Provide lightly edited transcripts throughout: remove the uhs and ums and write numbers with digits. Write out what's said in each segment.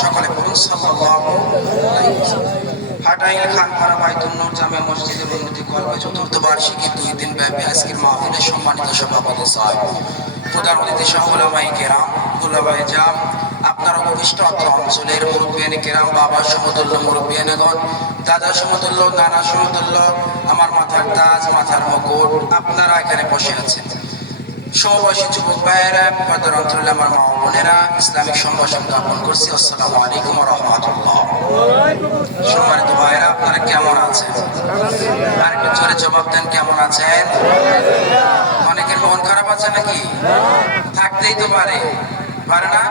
সকলে বলুন সাল্লাল্লাহু আলাইহি ওয়াসাল্লাম। হাটাইল খানপাড়া বাইতুল নূর জামে মসজিদের উন্নতি করবে চতুর্থ বার্ষিকী 2 দিন ব্যাপী আজকের মাহফিলের সম্মানিত সভাপতি সাহেব, প্রধান অতিথি সহ উলামায়ে কেরাম, দুলাভাই জাম, আপনার অবশিষ্ট অত্র অঞ্চলের মুরব্বিয়ানে কেরাম, বাবার সমতুল্য মুরব্বিয়ানেগণ, দাদা সমতুল্য, নানা সমতুল্য, আমার মাথার তাজ, মাথার মুকুট, আপনারা এখানে বসে আছেন। সমবয়সী যুবক ভাইয়েরা, পর্দার অন্তরালে আমার মা বোনেরা, ইসলামিক সম্ভাষণ জ্ঞাপন করছি। আসসালামু আলাইকুম ওয়া রাহমাতুল্লাহ। সম্মানিত ভাইয়েরা, আপনারা কেমন আছেন? আর একটু জোরে জবাব দেন, কেমন আছেন? অনেকের মন খারাপ আছে নাকি? থাকতেই তো পারে, পারে না?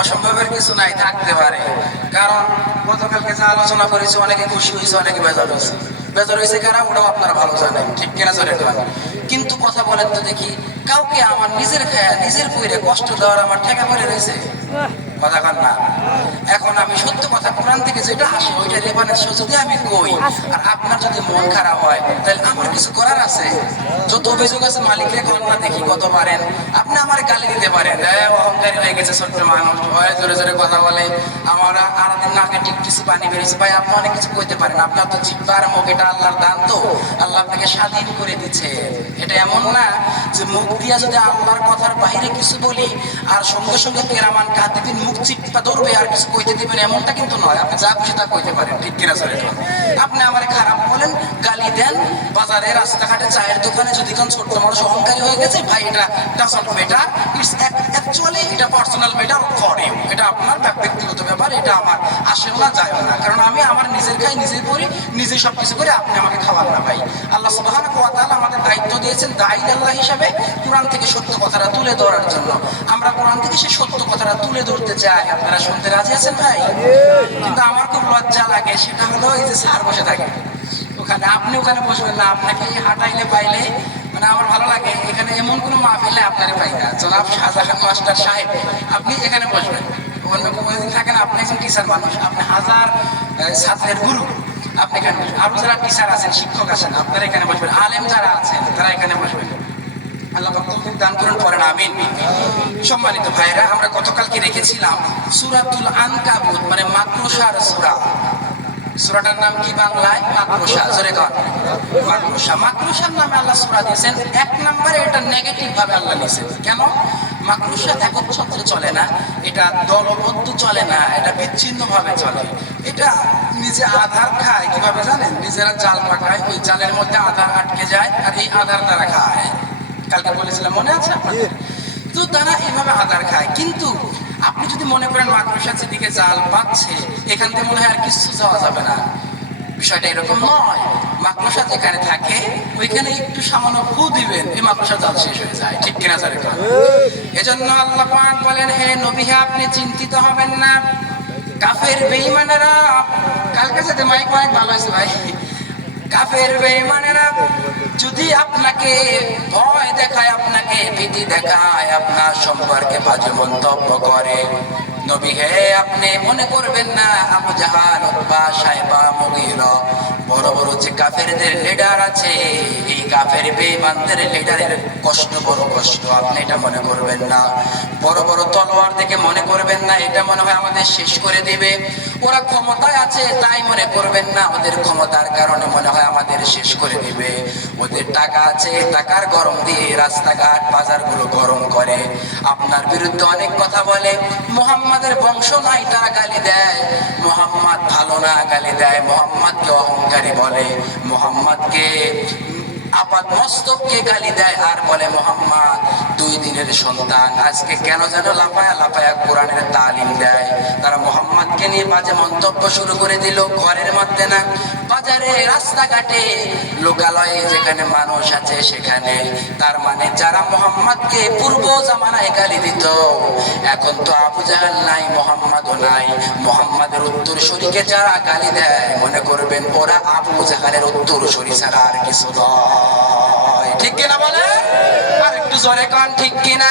অসম্ভবের কিছু নাই, থাকতে পারে। কারণ গতকালকে যা আলোচনা করেছি, অনেকে খুশি হয়েছে, অনেকে বেজার হয়েছে। বেজার হয়েছে কারা, ওটাও আপনারা ভালো জানেন, ঠিক কিনা জোরে করেন। কিন্তু কথা বলেন তো দেখি, কাউকে আমার নিজের খায়া নিজের বইরে কষ্ট দেওয়ার আমার ঠেকা পড়ে রয়েছে? কথা কন না। এখন আমি সত্য কথা, কোরআন থেকে যেটা আসে ওইটা রেফারেন্স যদি আমি কই, আর আপনার যদি মন খারাপ হয়, তাহলে আমার কিছু করার আছে? যত অভিযোগ আছে মালিকরে করেন না, দেখি কত পারেন। আপনি আমার গালি দিতে পারেন, অহংকারী হয়ে গেছে ছোট্ট মানুষ, জোরে জোরে কথা বলে, আমরা আরাদিন নাকে টিকটিসি পানি বেরিয়েছে। ভাই, আপনি অনেক কিছু কইতে পারেন, আপনার তো জিহ্বার মুখ, এটা আল্লাহর দান, তো আল্লাহ আপনাকে স্বাধীন করে দিচ্ছে। এটা এমন না যে মুখ দিয়া যদি আল্লাহর কথার বাইরে কিছু বলি আর সঙ্গে সঙ্গে কেরামান কাতিবিন মুখ চিপা ধরবে আর কিছু কইতে দিবেন, এমনটা কিন্তু নয়। আপনি যা খুশি তা কইতে পারেন, ঠিক কিনা চলে। আপনি আমার খারাপ বলেন, গালি দেন, বাজারে রাস্তাঘাটে চায়ের দোকানে যদি কোন ছোট্ট মানুষ অহংকারী হয়ে গেছে, ভাই এটা ডাজন্ট ম্যাটার, ইটস অ্যাকচুয়ালি এটা পার্সোনাল ম্যাটার ফর ইউ। এটা আপনার ব্যক্তিগত ব্যাপার, এটা আমার আসেও না যায়ও না। কারণ আমি আমার নিজের খাই, নিজে করি, নিজে সবকিছু করে, আপনি আমাকে খাওয়ান না। ভাই, আল্লাহ সুবহানাহু ওয়া তাআলা আমাদের দায়িত্ব দিয়েছেন দাঈ আল্লাহ হিসাবে কোরআন থেকে সত্য কথাটা তুলে ধরার জন্য। আমরা কোরআন থেকে সেই সত্য কথাটা তুলে ধরতে চাই। আপনারা শুনতে রাজি আছেন ভাই? কিন্তু আমার খুব লজ্জা লাগে, সেটা হলো এই যে স্যার বসে থাকে ওখানে, আপনি ওখানে বসবেন না। আপনাকে হাঁটাইলে পাইলে মানে আমার ভালো লাগে। এখানে এমন কোনো মাহফিলে আপনারা পাই না। জনাব শাহজাহান মাস্টার সাহেব, আপনি এখানে বসবেন। অন্য কোনোদিন থাকেন, আপনি একজন টিচার মানুষ, আপনি হাজার ছাত্রের গুরু, আপনি এখানে বসবেন। আরো যারা টিচার আছেন, শিক্ষক আছেন, আপনারা এখানে বসবেন। আলেম যারা আছেন তারা এখানে বসবেন। আল্লাহ তৌফিক দান করুন, পড়েন আমিন। সম্মানিত ভাইরা, আমরা গতকালকে রেখেছিলাম সূরাতুল আনকাবুত, মানে মাকড়সার সূরা। সূরাটার নাম কি বাংলায়? মাকড়সা। জোরে কর, মাকড়সা। মাকড়সার নামে আল্লাহ সূরা দিয়েছেন। এক নম্বরে এটা নেগেটিভ ভাবে আল্লাহ দিয়েছেন। কেন? মাকড়সা একচ্ছত্রে চলে না, এটা দলবদ্ধ চলে না, এটা বিচ্ছিন্ন ভাবে চলে। এটা নিজে আধার খায়। কিভাবে জানেন? নিজেরা জাল পাকায়, ওই জালের মধ্যে আধার আটকে যায়, আর এই আধার তারা খায়। কালকে বলেছিলাম, মনে আছে আপনাদের? তো তারা এভাবে আধার খায়। কিন্তু আপনি যদি মনে করেন মাকড়সা যেদিকে জাল পাচ্ছে, এখান থেকে মনে হয় আর কিছু যাওয়া যাবে না, বিষয়টা এরকম নয়। মাকড়সা যেখানে থাকে ওইখানে একটু সামান্য ফু দিবেন, এই মাকড়সা জাল শেষ হয়ে যায়, ঠিক কিনা স্যার? এজন্য আল্লাহ পাক বলেন, হে নবী, আপনি চিন্তিত হবেন না। কাফের বেঈমানেরা, কালকে সাথে মাইক অনেক ভালো হয়েছে ভাই। কাফের বেঈমানেরা যদি আপনাকে ভয় দেখায়, আপনাকে ভীতি দেখায়, আপনার সম্পর্কে বাজে মন্তব্য করে, নবী হে, আপনি মনে করবেন না আবু জাহাল, উতবা, সাইবা, মুগীরা, বড় বড় যে কাফেরদের লিডার আছে, এই কাফের বেঈমানদের লিডারের কষ্ট বড় কষ্ট, আপনি এটা মনে করবেন না। বড় বড় তলোয়ার দেখে মনে করবেন না এটা মনে হয় আমাদের শেষ করে দিবে। ওরা ক্ষমতায় আছে তাই মনে করবেন না ওদের ক্ষমতার কারণে মনে হয় আমাদের শেষ করে দিবে। ওদের টাকা আছে, টাকার গরম দিয়ে রাস্তাঘাট বাজারগুলো গরম করে, আপনার বিরুদ্ধে অনেক কথা বলে। মুহাম্মাদের বংশ নাই তারা গালি দেয়, মুহাম্মদ ভালো না গালি দেয়, মুহাম্মদকে অহংকারী বলে, মুহাম্মদকে আপাত মস্তককে গালি দেয় আর বলে মোহাম্মদ 2 দিনের সন্তান। আজকে কেন যেন লাফায়া লাফায়া কোরআনের তালিম দেয়। তারা মোহাম্মদকে নিয়ে বাজে মন্তব্য শুরু করে দিল, ঘরের মধ্যে না, বাজারে, রাস্তাঘাটে, লোকালয়ে যেখানে মানুষ আছে সেখানে। তার মানে যারা মোহাম্মদকে পূর্ব জামানায় গালি দিত, এখন তো আবু জাহেল নাই, মোহাম্মদও নাই, মোহাম্মদের উত্তরসূরিকে যারা গালি দেয় মনে করবেন ওরা আবু জাহেলের উত্তরসূরি ছাড়া আর কিছু নয়। ঠিক কিনা বলে? আর একটু জোরে কান, ঠিক কিনা?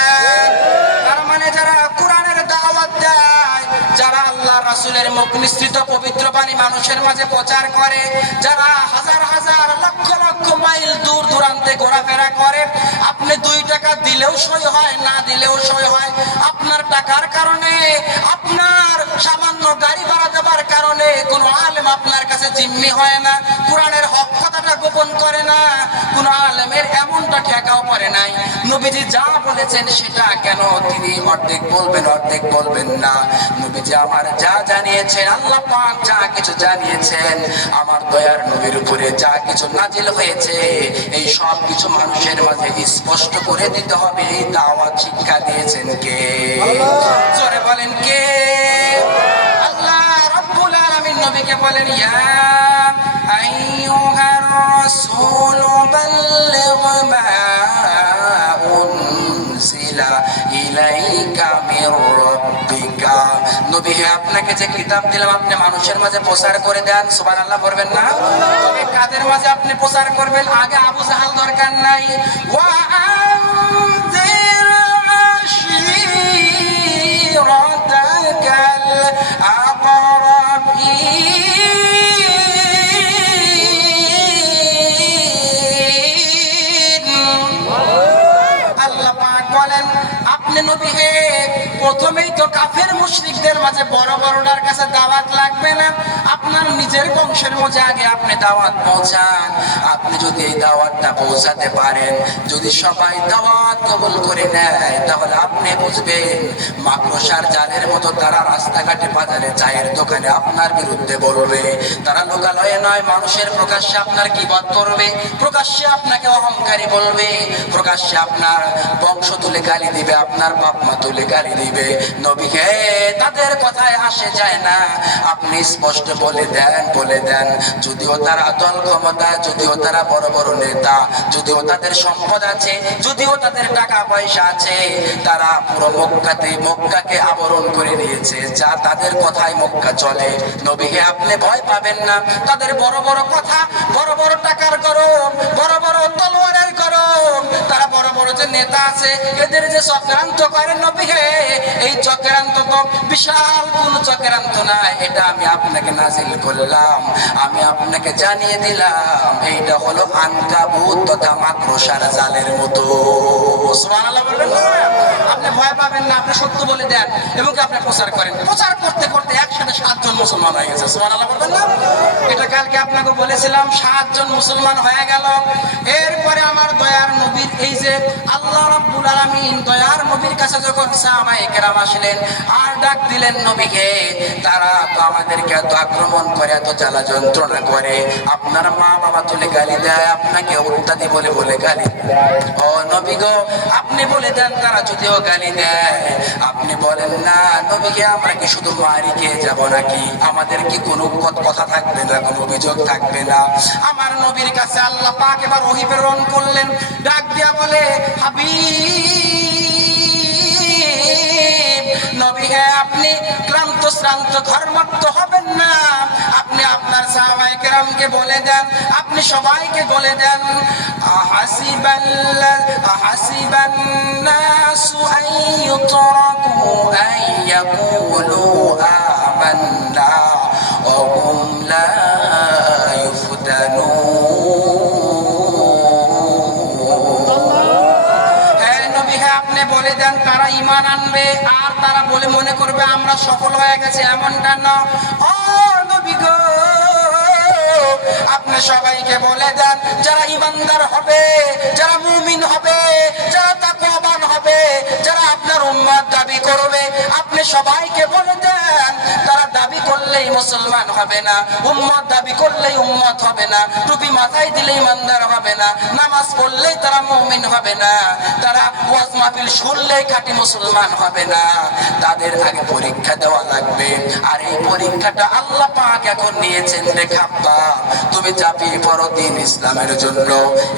তার মানে যারা কোরআনের দাওয়াত দেয়, যারা আল্লাহ রাসূলের মুখ নিঃসৃত পবিত্র বাণী মানুষের মাঝে প্রচার করে, যারা হাজার হাজার লক্ষ লক্ষ মাইল দূর দূরান্তে ঘোরাফেরা করে, আপনি 2 টাকা দিলেও সই হয়, না দিলেও সই হয়। আপনার টাকার কারণে, আপনার সামান্য গাড়ি ভাড়া দেবার কারণে কোন আলেম আপনার কাছে জিম্মি হয় না, কোরআনের হক কথাটা গোপন করে না, কোন আলেমের এমনটা ঠেকাও করে নাই। নবীজি যা বলেছেন সেটা কেন তিনি অর্ধেক বলবেন, অর্ধেক বলবেন না? নবীজি আমার যা জানিয়েছেন, আল্লাহ পাক যা কিছু জানিয়েছেন, আমার দয়ার নবীর উপরে যা কিছু নাজিল হয়েছে, এই সব কিছু মানুষের মাঝে স্পষ্ট করে দিতে হবে। এই দাওয়াত শিক্ষা দিয়েছেন কে? জোরে বলেন কে? আল্লাহ রাব্বুল আলামিন নবীকে বলেন, ইয়া আইয়ুহার রাসূল বাল্লিগ মা উনজিলা ইলাইকা মির রাব্বিকা। নবী হে, আপনাকে যে কিতাব দিলাম আপনি মানুষের মাঝে প্রচার করে দেন। সুবহানাল্লাহ বলবেন না? তবে কাদের মাঝে আপনি প্রচার করবেন? আগে আবু জাহাল দরকার নাই। ওয়া আনজির আশীরাতাকাল আকরাবিন। আল্লাহ পাক বলেন, আপনি নবী হে, প্রথমেই তো কাফের মুশরিকদের মাঝে বড় বড়টার কাছে দাওয়াত লাগবে না, আপনার নিজের বংশের মধ্যে আগে আপনি দাওয়াত পৌঁছান। আপনি যদি এই দাওয়াতটা পৌঁছাতে পারেন, যদি সবাই দাওয়াত কবুল করে নেয়, তাহলে আপনি বুঝবেন মাকড়সার জালের মতো তারা রাস্তাঘাটে, বাজারে, চায়ের দোকানে আপনার বিরুদ্ধে বলবে। তারা লোকালয়ে নয়, মানুষের প্রকাশ্যে আপনার গীবত করবে, প্রকাশ্যে আপনাকে অহংকারী বলবে, প্রকাশ্যে আপনার বংশ তুলে গালি দিবে, আপনার বাপ মা তুলে গালি দিবে। নবীকে তাদের কথায় আসে যায় না, আপনি স্পষ্ট বলে দেন, বলে দেন। যদিও তারা দল ক্ষমতায়, যদিও তারা বড় বড় নেতা, যদিও তাদের সম্পদ আছে, যদিও তাদের টাকা পয়সা আছে, তারা পুরো মক্কাকে আবরণ করে নিয়েছে, যা তাদের কথায় মক্কা চলে। নবীকে আপনি ভয় পাবেন না। তাদের বড় বড় কথা, বড় বড় টাকার গরম, বড় বড় তলোয়ারের গরম, তারা বড় বড় যে নেতা আছে, এদের যে চক্রান্ত করে, নবী হে, এই চক্রান্ত তো বিশাল কোন চক্রান্ত না, এটা আমি আপনাকে নাজিল করলাম, আমি আপনাকে জানিয়ে দিলাম, এইটা হলো আনকাবুত তথা মাকড়সার জালের মতো। সুবহানাল্লাহ বলবেন না? আপনি ভয় পাবেন না, আপনি সত্য বলে দেন এবং আপনি প্রচার করেন। প্রচার করতে করতে একসাথে 7 জন মুসলমান হয়ে গেছে। সুবহানাল্লাহ বলবেন না? এটা কালকে আপনাকে বলেছিলাম, 7 জন মুসলমান হয়ে গেল। এরপরে আমার দয়ার নবীর এই যে আল্লাহ রাব্বুল আলামিন দয়ার নবীর কাছে যখন সাহাবায়ে কেরাম আসলেন আর ডাক দিলেন নবীকে, তারা তো আমাদেরকে এত আক্রমণ করে, এত জ্বালা যন্ত্রণা করে, আপনার মা বাবা তুলে গালি দেয়, আপনাকে উত্তাদি বলে বলে গালি দেয়। ও নবী গো, আপনি বলে দেন তারা যদিও গালি দেয়, আপনি বলেন না নবীকে, আমরা কি শুধু মারি খেয়ে যাব নাকি? আমাদের কি কোনো কথা থাকবে না, কোনো অভিযোগ থাকবে না? আমার নবীর কাছে আল্লাহ পাক এবার ওহী প্রেরণ করলেন, ডাক দিয়া বলে, হাবিব নবী হে, আপনি ক্লান্ত শ্রান্ত ঘর্মাক্ত হবেন না, আপনি আপনার সাহাবায়ে কেরামকে বলে দেন, আপনি সবাইকে বলে দেন, আহাসিবান নাসু আন ইউতরাকু আন ইয়াকুলু আমান্না ওয়া হুম লা ইউফতানুন। বলে দেন তারা ঈমান আনবে আর তারা বলে মনে করবে আমরা সফল হয়ে গেছে, এমনটা না। ও নবী গো, আপনি সবাইকে বলে দেন, যারা ঈমানদার হবে, যারা মুমিন হবে, যারা তাকওয়াবান হবে, হবে যারা আপনার উম্মত দাবি করবে আপনি সবাইকে বলে দেন তারা দাবি করলেই মুসলমান হবে না, উম্মত দাবি করলেই উম্মত হবে না, টুপি মাথায় দিলেই ইমানদার হবে না, নামাজ পড়লেই তারা মুমিন হবে না, তারা ওয়াজ মাহফিল শুনলেই খাঁটি মুসলমান হবে না। তাদের আগে পরীক্ষা দেওয়া লাগবে। আর এই পরীক্ষাটা আল্লাহ পাক এখন নিয়েছেন রে খাপ্পা, তুমি চাপিয়ে পড়ো দ্বীন ইসলামের জন্য।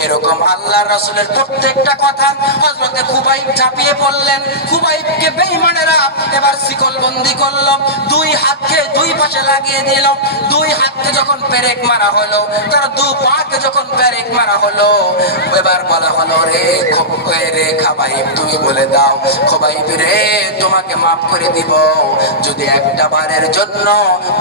এরকম আল্লাহর রাসূলের প্রত্যেকটা কথা হযরতে খুবাইব চাপিয়ে পড়লেন। খুবাইবকে বেঈমানেরা এবার শিকলবন্দি করলো, দুই হাতকে দুই পাশে লাগিয়ে দিল। দুই হাতকে যখন পেরেক মারা হলো, তার দু পাকে যখন পেরেক মারা হলো, এবার বলা হলো রে খুবাইব তুমি বলে দাও, খুবাইব রে তোমাকে মাফ করে দিব যদি একটা বারের জন্য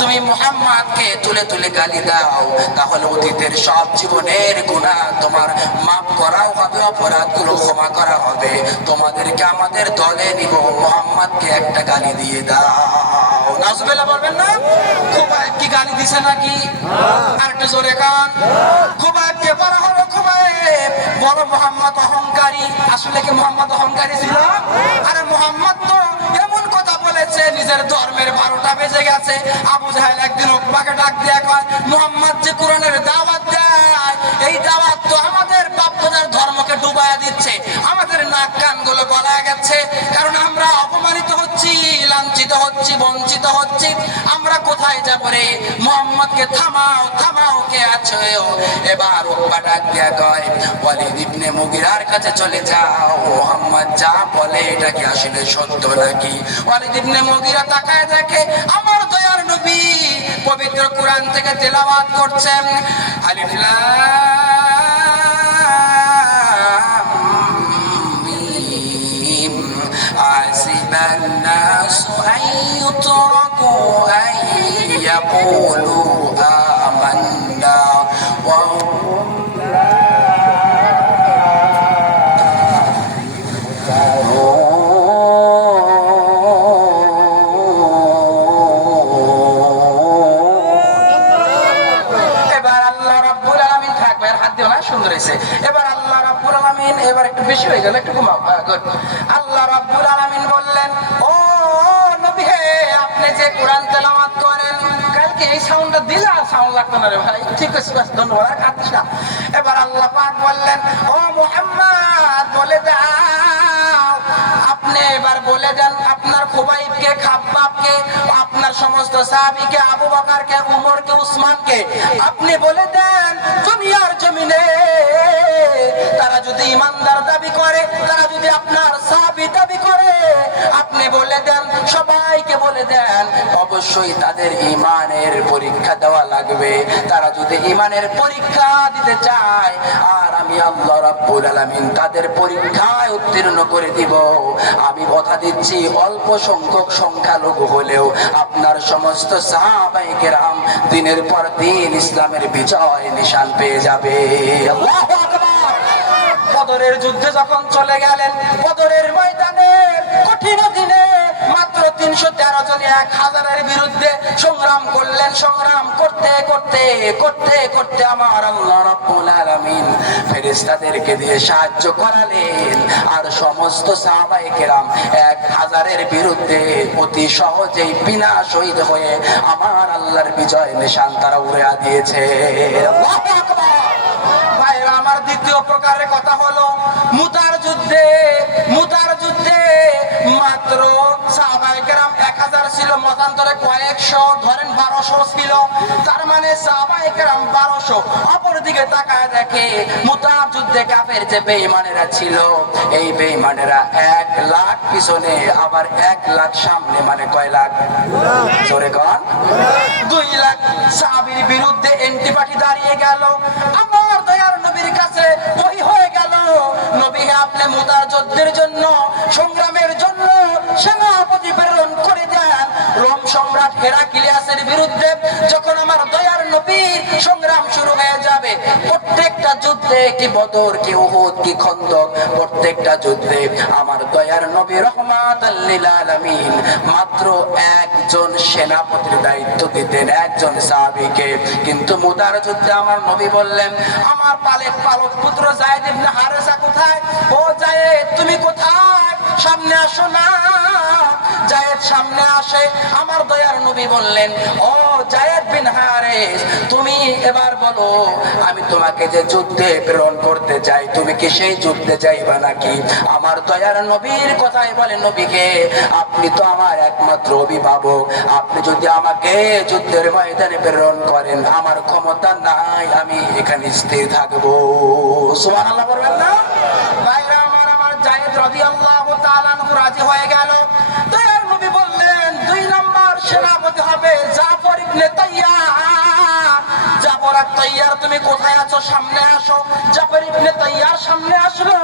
তুমি মুহাম্মদকে তুলে তুলে গালি দাও, তাহলে অতীতের সব জীবনের গুনাহ তোমার মাফ করাও হবে, অপরাধগুলো ক্ষমা করা হবে, তোমাদেরকে আমাদের দলে নিব, মুহাম্মদকে একটা গালি দিয়ে দাও। নাউজুবিল্লাহ বলবেন না? খুবাইব কি গালি দিছে নাকি? আর একটু জোরে কান। খুবাইবকে বলা হলো খুবাইব বলো মুহাম্মদ অহংকারী। আসলে কি মুহাম্মদ অহংকারী ছিল? আরে মুহাম্মদ তো এমন কথা বলেছে নিজের ধর্মের 12টা বেজে গেছে। আবু জাহেল একদিন উকবাকে ডাক দিয়ে কয় মুহাম্মদ যে কোরআনের দাওয়াত দেয়, এই দাওয়াত তো আমাদের বাপ-দাদার ধর্মকে ডুবায়া দিচ্ছে, আমাদের নাক কানগুলো গলায় গেছে, কারণ আমরা অপমানিত হচ্ছি, লাঞ্ছিত হচ্ছি, বঞ্চিত হচ্ছি, আমরা কোথায় যাব রে? মুহাম্মদকে থামাও, থামাও, কে আছো? এবার উকবা ডাক দিয়ে কয় ওয়ালিদ ইবনে মুগিরার কাছে চলে যাও, মুহাম্মদ যা বলে এটা কি আসলে সত্য নাকি? ওয়ালিদ ইবনে মুগিরা তাকায় দেখে আমার দয়ার নবী পবিত্র কোরআন থেকে তেলাওয়াত করছেন, আলিফ লাম মিম আসিবান নাসু আইয়ুতরাকু আইয়াকুলু আমান্না ওয়া এবার আল্লাহ রাব্বুল আলামিন, এবার একটু বেশি হয়ে গেল, একটু কমাও। গুড। আল্লাহ রাব্বুল আলামিন বললেন ও নবী হে আপনি যে কোরআন তেলাওয়াত করেন, কালকে এই সাউন্ডটা দিলা সাউন্ড লাগতো না রে ভাই, ঠিক আছে বাস ধন্যবাদ, আর কাঁদিস না। এবার আল্লাহ পাক বললেন ও মুহাম্মদ বলে দাও, আপনি এবার বলে দেন আপনার খুবাইবকে, খাব্বাবকে, আপনার সমস্ত সাহাবীকে, আবু বকরকে, উমরকে, উসমানকে আপনি বলে দেন দুনিয়ার জমিনে তারা যদি ইমানদার দাবি করে, তারা যদি আপনার সাহাবী দাবি করে, আপনি বলে দেন, সবাইকে বলে দেন অবশ্যই তাদের ঈমানের পরীক্ষা দেওয়া লাগবে। তারা যদি ঈমানের পরীক্ষা দিতে চায় আর আমি আল্লাহ রাব্বুল আলামিন তাদের পরীক্ষায় উত্তীর্ণ করে দিব, আমি কথা দিচ্ছি অল্প সংখ্যক সংখ্যালঘু হলেও আপনার সমস্ত সাহাবায়ে কেরাম দিনের পর দিন ইসলামের বিজয় নিশান পেয়ে যাবে। আল্লাহু আকবার। বদরের যুদ্ধে যখন চলে গেলেন, বদরের ময়দানে কঠিন দিনে মাত্র 313 জন 1000-এর বিরুদ্ধে সংগ্রাম করলেন। সংগ্রাম করতে করতে করতে করতে আমার আল্লাহ রাব্বুল আলামিন ফেরেশতাদেরকে দিয়ে সাহায্য করালেন, আর সমস্ত সাহাবায়ে কেরাম 1000-এর বিরুদ্ধে অতি সহজেই বিনা শহীদ হয়ে আমার আল্লাহর বিজয় নিশান তারা উড়িয়ে দিয়েছে। আল্লাহু আকবার। ভাইরা আমার, দ্বিতীয় প্রকারের কথা হলো মুতার যুদ্ধে। মুতার যুদ্ধে মাত্র সাহাবায়ে কেরাম 1000 ছিল, মতান্তরে কয়েকশো, ধরেন 1200 ছিল, তার মানে সাহাবায়ে কেরাম 1200। অপরদিকে তাকায় দেখে মুতার যুদ্ধে কাফের যে বেঈমানেরা ছিল, এই বেঈমানেরা 1 লাখ পিছনে, আবার 1 লাখ সামনে, মানে কয় লাখ? জোরে কন। 2 লাখ সাহাবীর বিরুদ্ধে এন্টিপার্টি দাঁড়িয়ে গেল। আমার দয়ার নবীর কাছে ওহী হয়ে গেল, নবী আপনি মুতার যুদ্ধের জন্য, সংগ্রামের জন্য সেনাপতি প্রেরণ করে দেন। রোম সম্রাট হেরাক্লিয়াসের বিরুদ্ধে যখন আমার দয়ার নবীর সংগ্রাম শুরু হয়ে যাবে, প্রত্যেকটা যুদ্ধে, কি বদর, কি উহুদ, কি খন্দক, প্রত্যেকটা যুদ্ধে আমার দয়ার নবী রহমাতাল লিল আলামিন মাত্র একজন সেনাপতির দায়িত্ব দিতেন, একজন সাহাবীকে। কিন্তু মুতার যুদ্ধে আমার নবী বললেন আমার পালক পুত্র যায়েদ ইবনে হারেসা কোথায়? ও যায়েদ তুমি কোথায়? সামনে আসো না। জায়েদ সামনে আসে, আমার দয়ার নবী বললেন, ও জায়েদ বিন হারেস, তুমি এবার বলো, আমি তোমাকে যে যুদ্ধে প্রেরণ করতে চাই, তুমি কি সেই যুদ্ধে যাইবা নাকি? আমার দয়ার নবীর কথাই বলে, নবীকে আপনি তো আমার একমাত্র অভিভাবক, আপনি যদি আমাকে যুদ্ধের ময়দানে প্রেরণ করেন, আমার ক্ষমতা নাই আমি এখানে স্থির থাকবো। সুবহানাল্লাহ বলবেন না? ভাইরা আমার, আমার জায়েদ রাদিয়াল্লাহু তাআলা আনহু রাজি হয়ে গেল। দয়ার নবী বললেন, 2 নম্বর সেনাপতি হবে জাফর ইবনে তাইয়ার। জাফর আর তাইয়ার, তুমি কোথায় আছো? সামনে আসো। জাফর ইবনে তাইয়ার সামনে আসলো।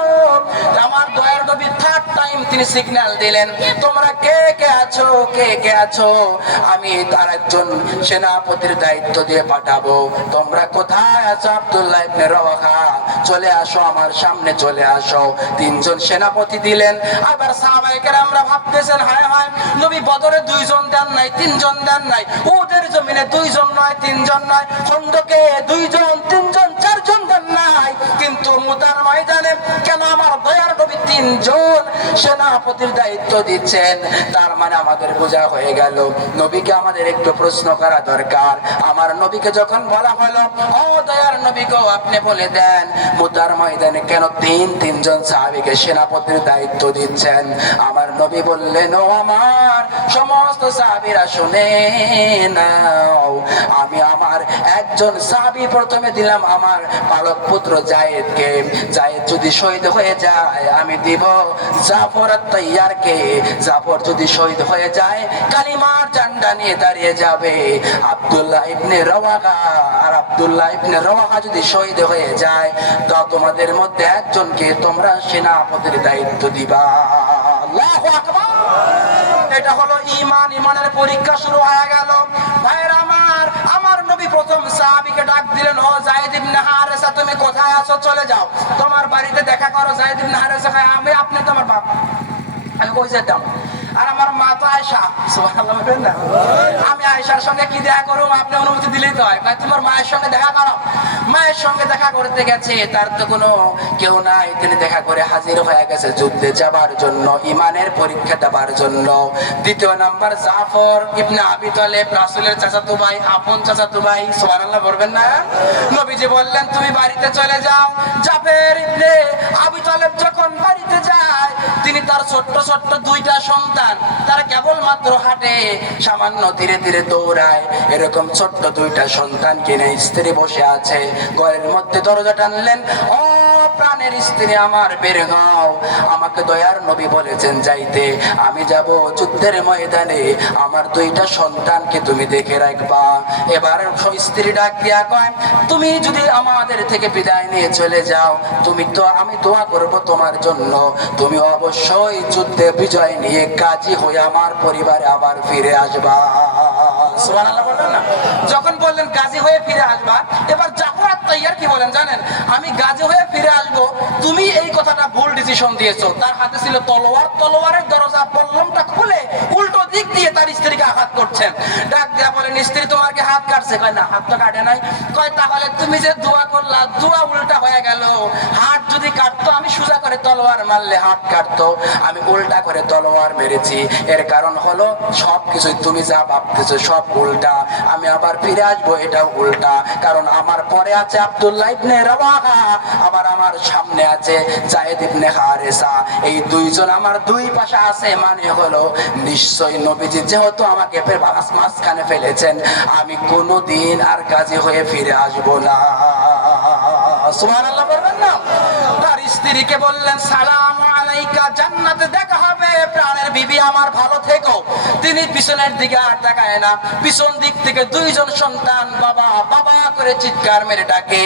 আমার দয়ার নবী থার্ড টাইম তিনি সিগন্যাল দিলেন, তোমরা কে কে আছো, কে কে আছো? আমি তার একজন সেনাপতির দায়িত্ব দিয়ে পাঠাবো। তোমরা কোথায় আছো? আব্দুল্লাহ ইবনে রওয়াহা, চলে আসো, আমার সামনে চলে আসো। 3 জন সেনাপতি দিলেন। আবার সাহাবায়ে কেরামরা ভাবতেছেন, হায় হায়, নবী বদরে 2 জন দেন নাই, 3 জন দেন নাই, ওদের জমিনে 2 জন নয়, 3 জন নয়, খন্দকে 2 জন, 3 জন, 4 জন দেন নাই, কিন্তু মুতার ময়দানে কেন আমার দয়ার নবী 3 জন সেনাপতির দায়িত্ব দিচ্ছেন? তার মানে আমাদের বোঝা হয়ে গেল, নবীকে আমাদের একটু প্রশ্ন করা দরকার। আমার নবীকে যখন বলা হলো, ও দয়ার নবী গো, আপনি বলে দেন মুতার ময়দানে কেন 3 জন সাহাবীকে সেনাপতির দায়িত্ব দিচ্ছেন? আমার নবী বললেন, ও আমার সমস্ত সাহাবীরা শুনে নাও, আমি আমার একজন সাহাবী প্রথমে দিলাম আমার পালক পুত্র জায়েদকে। জায়েদ যদি শহীদ হয়ে যায়, আমি দিব জাফর আত-তাইয়ারকে। জাফর যদি শহীদ হয়ে যায়, কালিমার ঝান্ডা নিয়ে দাঁড়িয়ে যাবে আব্দুল্লাহ ইবনে রওয়াহা। আর আব্দুল্লাহ ইবনে রওয়াহা যদি শহীদ হয়ে যায়, তো তোমাদের মধ্যে একজনকে তোমরা সেনাপতির দায়িত্ব দিবা। আল্লাহু আকবার। এটা হলো ঈমান, ঈমানের পরীক্ষা শুরু হয়ে গেল। ভাইরা আমার, আমার নবী প্রথম সাহাবীকে ডাক দিলেন, ও যায়েদ ইবনে হারেসা, তুমি কোথায় আছো? চলে যাও, তোমার বাড়িতে দেখা করো। যায়েদ ইবনে হারেসা, আপনি তো আমার বাপ, আমি কই যেতাম? আর আমার মা তো আয়েশা, সুবহানাল্লাহ বলেন না? আমি আয়েশার সঙ্গে কি দেখা করব? আপনি অনুমতি দিলেই তো হয়। ভাই, তোমার মায়ের সঙ্গে দেখা করো। মায়ের সঙ্গে দেখা করতে গেছে, তার তো কোনো কেউ নাই, তিনি দেখা করে হাজির হয়ে গেছে যুদ্ধে যাবার জন্য, ঈমানের পরীক্ষা দেবার জন্য। 2 নাম্বার জাফর ইবনে আবি তালেব, রাসূলের চাচাতো ভাই, আপন চাচাতো ভাই। সুবহানাল্লাহ বলবেন না? নবীজি বললেন, তুমি বাড়িতে চলে যাও। জাফর ইবনে আবি তালেব যখন বাড়িতে যায়, তিনি তার ছোট্ট ছোট্ট 2টা সন্তান, তারা কেবলমাত্র হাঁটে, সামান্য ধীরে ধীরে দৌড়ায়, এরকম ছোট্ট 2টা সন্তান কিনে স্ত্রী বসে আছে ঘরের মধ্যে। দরজা টানলেন, ও প্রাণের স্ত্রী আমার, বের হও, আমাকে দয়ার নবী বলেছেন যাইতে, আমি যাব যুদ্ধের ময়দানে, আমার 2টা সন্তানকে তুমি দেখে রাখবা। এবার স্ত্রী ডাক দিয়া কয়, তুমি যদি আমাদের থেকে বিদায় নিয়ে চলে যাও, তুমি তো, আমি দোয়া করব তোমার জন্য, তুমি অবশ্যই যুদ্ধে বিজয় নিয়ে গাজী হয়ে আমার পরিবারে আবার ফিরে আসবা। সুবহানাল্লাহ বলেন না? যখন বললেন গাজী হয়ে ফিরে আসবা, এবার জাফর আত-তাইয়ার কি বলেন জানেন? আমি গাজী হয়ে ফিরে আসবো, তুমি এই কথাটা ভুল ডিসিশন দিয়েছো। তার হাতে ছিল তলোয়ার, তলোয়ারের দরজা পল্লমটা খুলে উল্টো দিক দিয়ে তার স্ত্রীকে আঘাত করছেন। ডাক দেয়া বলেন, স্ত্রী তোমার কি হাত কাটছে? কয় না, হাত তো কাটে নাই। কয় তাহলে তুমি যে দোয়া করলা, দোয়া উল্টা হয়ে গেল। হাত যদি কাটতো, আমি সোজা করে তলোয়ার মারলে হাত কাটতো, আমি উল্টা করে তলোয়ার মেরেছি। এর কারণ হলো সবকিছু তুমি যা ভাবতেছো সব উল্টা, আমি আবার ফিরে আসবো এটাও উল্টা। কারণ আমার পরে আছে আব্দুল্লাহ ইবনে রওয়াহা, আবার আমার সামনে আছে যায়েদ ইবনে হারেসা। এই 2 জন আমার 2 পাশে আছে, মানে হলো নিশ্চয়ই নবীজি যেহেতু আমাকে মাঝখানে ফেলেছেন, আমি কোনোদিন আর গাজী হয়ে ফিরে আসবো না। সুবহানাল্লাহ বলবেন না? তার স্ত্রীকে বললেন, সালাম আলাইকা, জান্নাতে দেখা হবে, প্রাণের বিবি আমার, ভালো থেকো। তিনি পিছনের দিকে আর তাকায় না। পিছন দিক থেকে 2 জন সন্তান বাবা বাবা করে চিৎকার মেরে ডাকে,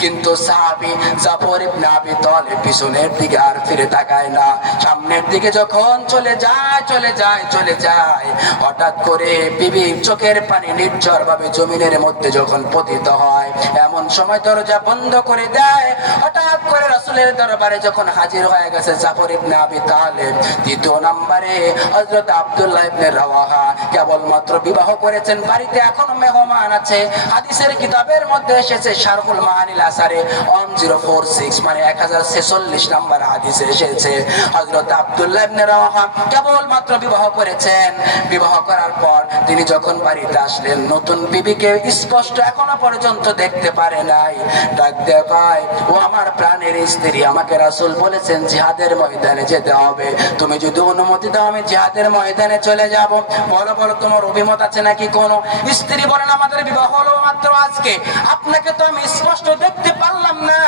কিন্তু সাহাবী জাফর ইবনে আবি তালেব পিছনের দিকে আর ফিরে তাকায় না। সামনের দিকে যখন চলে যায়, হঠাৎ করে বিবি চোখের পানি নির্ঝর ভাবে জমিনের মধ্যে যখন পতিত হয়, যায়। এমন সময় দরজা বন্ধ করে দেয়। হঠাৎ করে রাসূলের দরবারে যখন হাজির হয়ে গেছে জাফর ইবনে আবি তালেব, দ্বিতীয় নম্বরে হযরত আব্দুল্লাহ ইবনে রাওয়াহা কেবলমাত্র বিবাহ করেছেন, বাড়িতে এখনো মেহমান আছে। হাদিসের কিতাবের মধ্যে এসেছে শারহুল মাআনিল আসারে 1046 মানে 1046 নম্বর হাদিসে এসেছে হযরত আব্দুল্লাহ ইবনে রাওয়াহা কেবলমাত্র বিবাহ করেছেন। বিবাহ করার পর তিনি যখন বাড়িতে আসলেন, নতুন বিবিকে স্পষ্ট এখনো পর্যন্ত দেখতে পারে নাই। ডাক দিয়ে কয়, ও আমার প্রাণের স্ত্রী, আমাকে রাসূল বলেছেন জিহাদের ময়দানে যেতে হবে, তুমি যদি অনুমতি দাও আমি জিহাদের ময়দানে চলে যাব। বলো বলো তোমার অভিমত আছে নাকি কোনো? স্ত্রী বলেন, আমাদের বিবাহ হলো মাত্র আজকে, আপনাকে তো আমি স্পষ্ট দেখতে পারলাম না,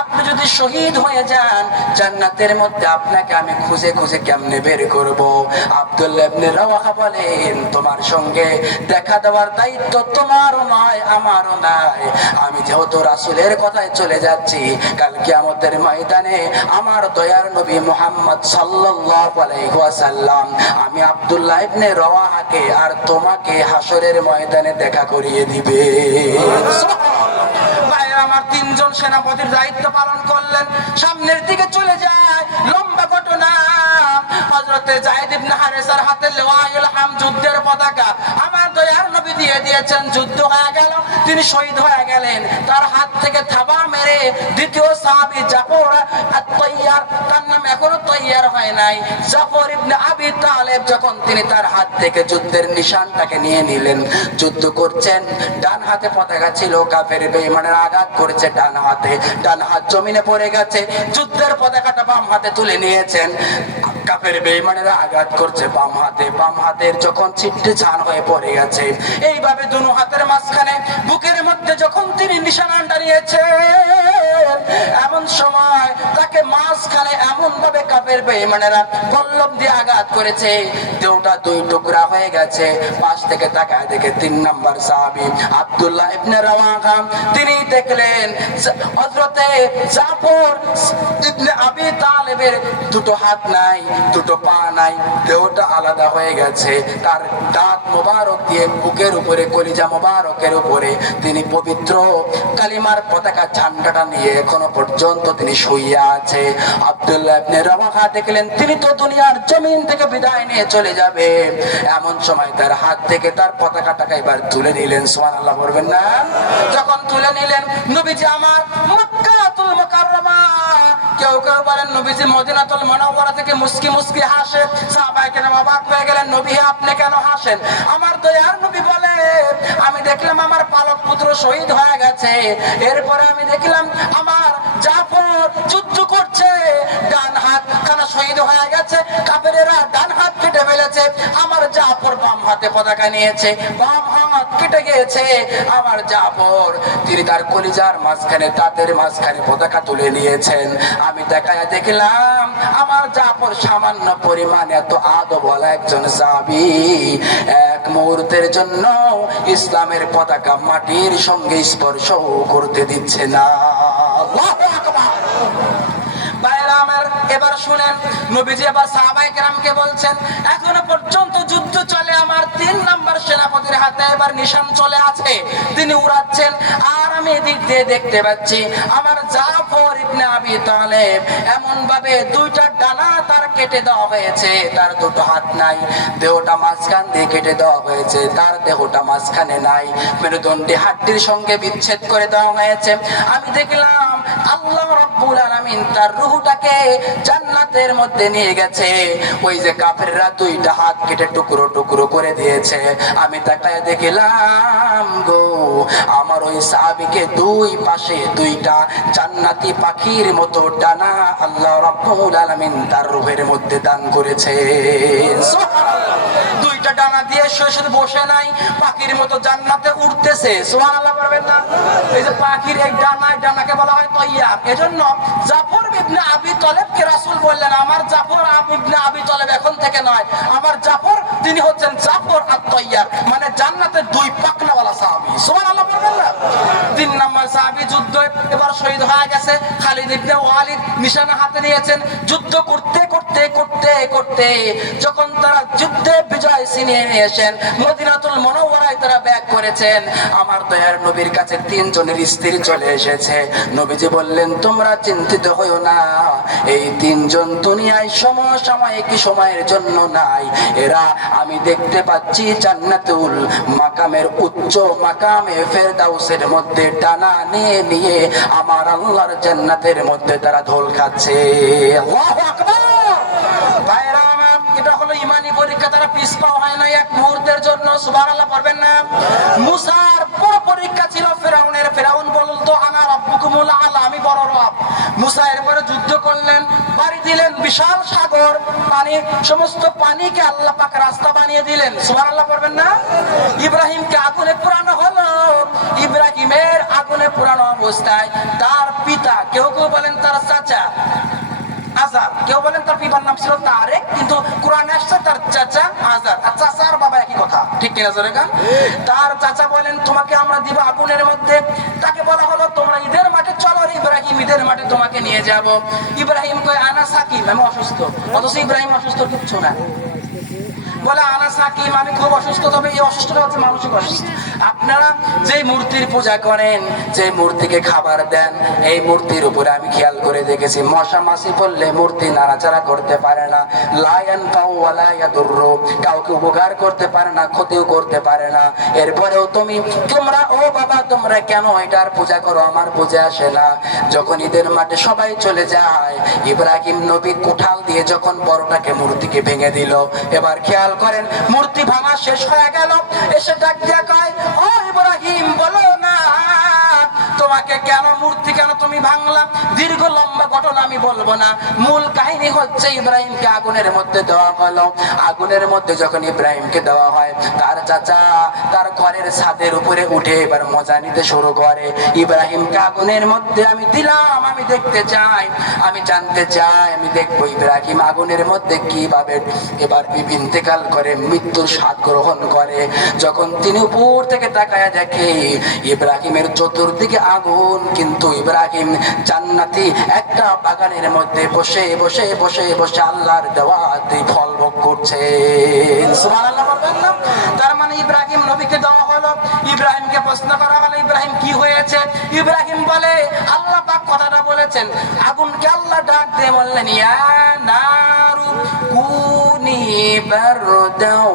আপনি যদি শহীদ হয়ে যান জান্নাতের মধ্যে আপনাকে আমি খুঁজে খুঁজে কেমনে বের করব? আব্দুল্লাহ ইবনে রাওয়াহা বলেন, তোমার সঙ্গে দেখা দেওয়ার দায়িত্ব তোমারও নয় আমারও নাই, আমি যেহেতু রাসূলের কথায় চলে যাচ্ছি, কাল কিয়ামতের ময়দানে আমার দয়ার নবী মুহাম্মদ সাল্লাল্লাহু আলাইহি ওয়াসাল্লাম আমি আব্দুল্লাহ ইবনে রাওয়াহাকে আর তোমাকে হাসরের ময়দানে দেখা করিয়ে দিবে। আমার তিনজন সেনাপতির দায়িত্ব পালন করলেন, সামনের দিকে চলে যায়। লম্বা ঘটনা, হযরতে যায়েদ ইবনে হারেসার হাতে লিওয়াউল হাম যুদ্ধের পতাকা আমার দয়ার নবী দিয়ে দিয়েছেন। যুদ্ধ হয়ে গেল, তিনি শহীদ হয়ে গেলেন। তার হাত থেকে থাবা মেরে দ্বিতীয় সাহাবী জাফর আত-তাইয়ার, তার নাম এখনো তৈয়ার হয় নাই, জাফর ইবনে আবি তালেব, যখন তিনি তার হাত থেকে যুদ্ধের নিশানটাকে নিয়ে নিলেন, যুদ্ধ করছেন, ডান হাতে পতাকা ছিল, কাফের বেঈমানের আঘাত করেছে ডান হাতে, ডান হাত জমিনে পড়ে গেছে, যুদ্ধের পতাকাটা বাম হাতে তুলে নিয়েছেন, কাফের বেঈমানেরা আঘাত করছে বাম হাতে, বাম হাতের যখন ছিটে ছান হয়ে পড়ে গেছে, এইভাবে দুনো হাতের মাঝখানে বুকের মধ্যে যখন তিনি নিশানা নিয়েছেন, এমন সময় তাকে মাঝখানে এমন ভাবে কাফের বেঈমানেরা কল্লম দিয়ে আঘাত করেছে, দেহটা দুই টুকরা হয়ে গেছে। পাশ থেকে তাকায় দেখে 3 নম্বর সাহাবী আব্দুল্লাহ ইবনে রাওয়াহা, তিনি দেখলেন হযরতে জাফর ইবনে আবি তালেবের দুটো হাত নাই, দুটো পা নাই, দেহটা আলাদা হয়ে গেছে। তার দাঁত মোবারক দিয়ে বুকের উপরে, কলিজা মোবারকের উপরে তিনি পবিত্র কালিমার পতাকা ঝান্ডাটা নিয়ে এখনো পর্যন্ত তিনি শুয়ে আছে। আব্দুল্লাহ ইবনে রাওয়াহা দেখলেন তিনি তো দুনিয়ার জমিন থেকে বিদায় নিয়ে চলে যাবে, এমন সময় তার হাত থেকে তার পতাকাটাকে এবার তুলে নিলেন। সুবহানাল্লাহ বলবেন না? যখন তুলে নিলেন, নবীজি আমার মক্কাতুল মুকাররমা, কেউ কেউ বলেন নবীজি মদিনাতুল মুনাওয়ারা থেকে মুস্কি মুস্কি হাসে। সাহাবায়ে কেরাম অবাক হয়ে গেলেন, নবী আপনি কেন হাসেন? আমার দয়ার নবী বলে, আমি দেখলাম আমার পালক পুত্র শহীদ হয়ে গেছে, এরপরে আমি দেখলাম আমার জাফর যুদ্ধ করছে, ডান হাত খানা শহীদ হয়ে গেছে, কাফেরেরা ডান হাত কেটে ফেলেছে, আমার জাফর বাম হাতে পতাকা নিয়েছে, বাম হাত কেটে গিয়েছে। আমার জাফর তিনি তার কলিজার মাঝখানে, দাঁতের মাঝখানে পতাকা তুলে নিয়েছেন। আমি তাকায়া দেখলাম আমার জাফর সামান্য পরিমাণ এত আদবওয়ালা একজন সাহাবী, এক মুহূর্তের জন্য ইসলামের পতাকা মাটির সঙ্গে স্পর্শ করতে দিচ্ছে না। আল্লাহু আকবার। এবার শুনেন, নবীজি এবার সাহাবায়ে কেরামকে বলছেন, এখনো পর্যন্ত যুদ্ধ চলে, আমার 3 নম্বর সেনাপতির হাতে এবার নিশান চলে আছে, তিনি উড়াচ্ছেন, আর আমি এদিক দিয়ে দেখতে পাচ্ছি আমার জাফর ইবনে আবি তালেব এমন ভাবে দুইটা ডানা তার কেটে দেওয়া হয়েছে, তার দুটো হাত নাই, দেহটা মাঝখান দিয়ে কেটে দেওয়া হয়েছে, তার দেহটা মাঝখানে নাই, মেরুদণ্ডী হাড্ডির সঙ্গে বিচ্ছেদ করে দেওয়া হয়েছে। আমি দেখলাম আল্লাহ রাব্বুল আলামিন তার রূহটাকে জান্নাতের মধ্যে নিয়ে গেছে। ওই যে কাফেররা দুইটা হাত কেটে টুকরো টুকরো করে দিয়েছে, আমি তাকায় দেখলাম গো আমার ওই সাহাবীকে দুই পাশে দুইটা জান্নাতি পাখির মতো ডানা আল্লাহ রাব্বুল আলামিন তার রূহের মধ্যে দান করেছে। সুবহানাল্লাহ। দুইটা ডানা দিয়ে শুধু বসে নাই, পাখির মতো জান্নাতে উঠতেছে। সুবহানাল্লাহ বলবেন না? এই যে পাখির এই ডানাকে বলা হয় তৈয়ার। এজন্য জাফর ইবনে আবি তালেবকে রাসূল বললেন, আমার জাফর ইবনে আবি তালেব এখন থেকে নয়, আমার জাফর তিনি হচ্ছেন জাফর আত-তৈয়ার, মানে জান্নাতের দুই পাখনাওয়ালা সাহাবী। সুবহানাল্লাহ বলবেন না? 3 নম্বর সাহাবী যুদ্ধ এবার শহীদ হয়ে গেছে খালিদ ইবনে ওয়ালিদ নিশানা হাতে নিয়েছেন যুদ্ধ করতে করতে করতে করতে যখন তারা যুদ্ধে বিজয় ছিনিয়ে নিয়েছেন মদিনাতুল মুনাওয়ারায় তারা ব্যাক করেছেন আমার দয়ার নবীর কাছে 3 জনের স্ত্রী চলে এসেছে নবীজি বললেন তোমরা চিন্তিত হইও না এই 3 জন দুনিয়ায় সমসাময়িক সময়ের জন্য নাই এরা আমি দেখতে পাচ্ছি জান্নাতুল মাকামের উচ্চ মাকামে ফেরদাউসের মধ্যে ডানা নিয়ে নিয়ে আমার আল্লাহর জান্নাতের মধ্যে তারা ঢোল খাচ্ছে আল্লাহু আকবার ভাইরা আমার এটা হলো ঈমানি পরীক্ষা তারা পিছপা হয় না এক মুহূর্তের জন্য সুবহানাল্লাহ পড়বেন না মুসার বড় পরীক্ষা ছিল ফেরাউন বলতো আনা রাব্বুকুমুল আলা আমি বড় রব মুসা এরপরে যুদ্ধ করলেন বাড়ি দিলেন বিশাল সাগর পানি সমস্ত পানিকে আল্লাহ পাক রাস্তা বানিয়ে দিলেন সুবহানাল্লাহ পড়বেন না ইব্রাহিমকে আগুনে পোড়ানো হলো ইব্রাহিমের আগুনে পোড়ানো অবস্থায় তার পিতা কেউ কেউ বলেন তার চাচা আজার কেউ বলেন তার পিতার নাম ছিল তারেক কিন্তু কোরআনে আসছে তার চাচা আজার আর চাচা আর বাবা একই কথা ঠিক কিনা জোরে গান তার চাচা বলেন তোমাকে আমরা দিব আগুনের মধ্যে তাকে বলা হলো তোমরা ঈদের মাঠে চলো ইব্রাহিম ঈদের মাঠে তোমাকে নিয়ে যাব ইব্রাহিম কয় আনা সাকিম আমি অসুস্থ অথচ ইব্রাহিম অসুস্থ কিচ্ছু না বলে আনা সাকিম আমি খুব অসুস্থ তবে এই অসুস্থটা হচ্ছে মানসিক অসুস্থ আপনারা যে মূর্তির পূজা করেন যে মূর্তিকে খাবার দেন এই মূর্তির উপরে আমি খেয়াল করে দেখেছি মশা মাছি পড়লে মূর্তি নাড়াচাড়া করতে পারে না লায়ান পাও ওয়ালা ইয়াদুররু কাউকে উপকার করতে পারে না ক্ষতিও করতে পারে না এরপরেও তোমরা ও বাবা তোমরা কেন এটার পূজা করো আমার পূজা আসে না যখন ঈদের মাঠে সবাই চলে যায় ইব্রাহিম নবী কোঠাল দিয়ে যখন বড়টাকে মূর্তিকে ভেঙে দিল এবার খেয়াল করেন মূর্তি ভাঙা শেষ হয়ে গেল এসে ডাক দিয়া কয় ও ইব্রাহিম বলো না তোমাকে কেন মূর্তি কেন তুমি ভাঙলা দীর্ঘ লম্বা ঘটনা আমি বলবো না মূল কাহিনী হচ্ছে ইব্রাহিমকে আগুনের মধ্যে দেওয়া হলো আগুনের মধ্যে যখন ইব্রাহিমকে দেওয়া হয় তার চাচা তার ঘরের ছাদের উপরে উঠে এবার মজা নিতে শুরু করে ইব্রাহিমকে আগুনের মধ্যে আমি দিলাম আমি দেখতে চাই আমি জানতে চাই আমি দেখবো ইব্রাহিম আগুনের মধ্যে কিভাবে এবার ইন্তেকাল করে মৃত্যুর স্বাদ গ্রহণ করে যখন তিনি উপর থেকে তাকায় দেখে ইব্রাহিমের চতুর্দিকে আগুন কিন্তু ইব্রাহিম জান্নাতি একটা বাগানের মধ্যে বসে বসে বসে বসে আল্লাহর দেওয়াতে ফল ভোগ করছে সুবহানাল্লাহ বলবেন না তার মানে ইব্রাহিম নবীকে দেওয়া হলো ইব্রাহিমকে প্রশ্ন করা হলো ইব্রাহিম কি হয়েছে ইব্রাহিম বলে আল্লাহ পাক কথাটা বলেছেন আগুনকে আল্লাহ ডাক দিয়ে বললেন ইয়া নারু কুনি বারদাও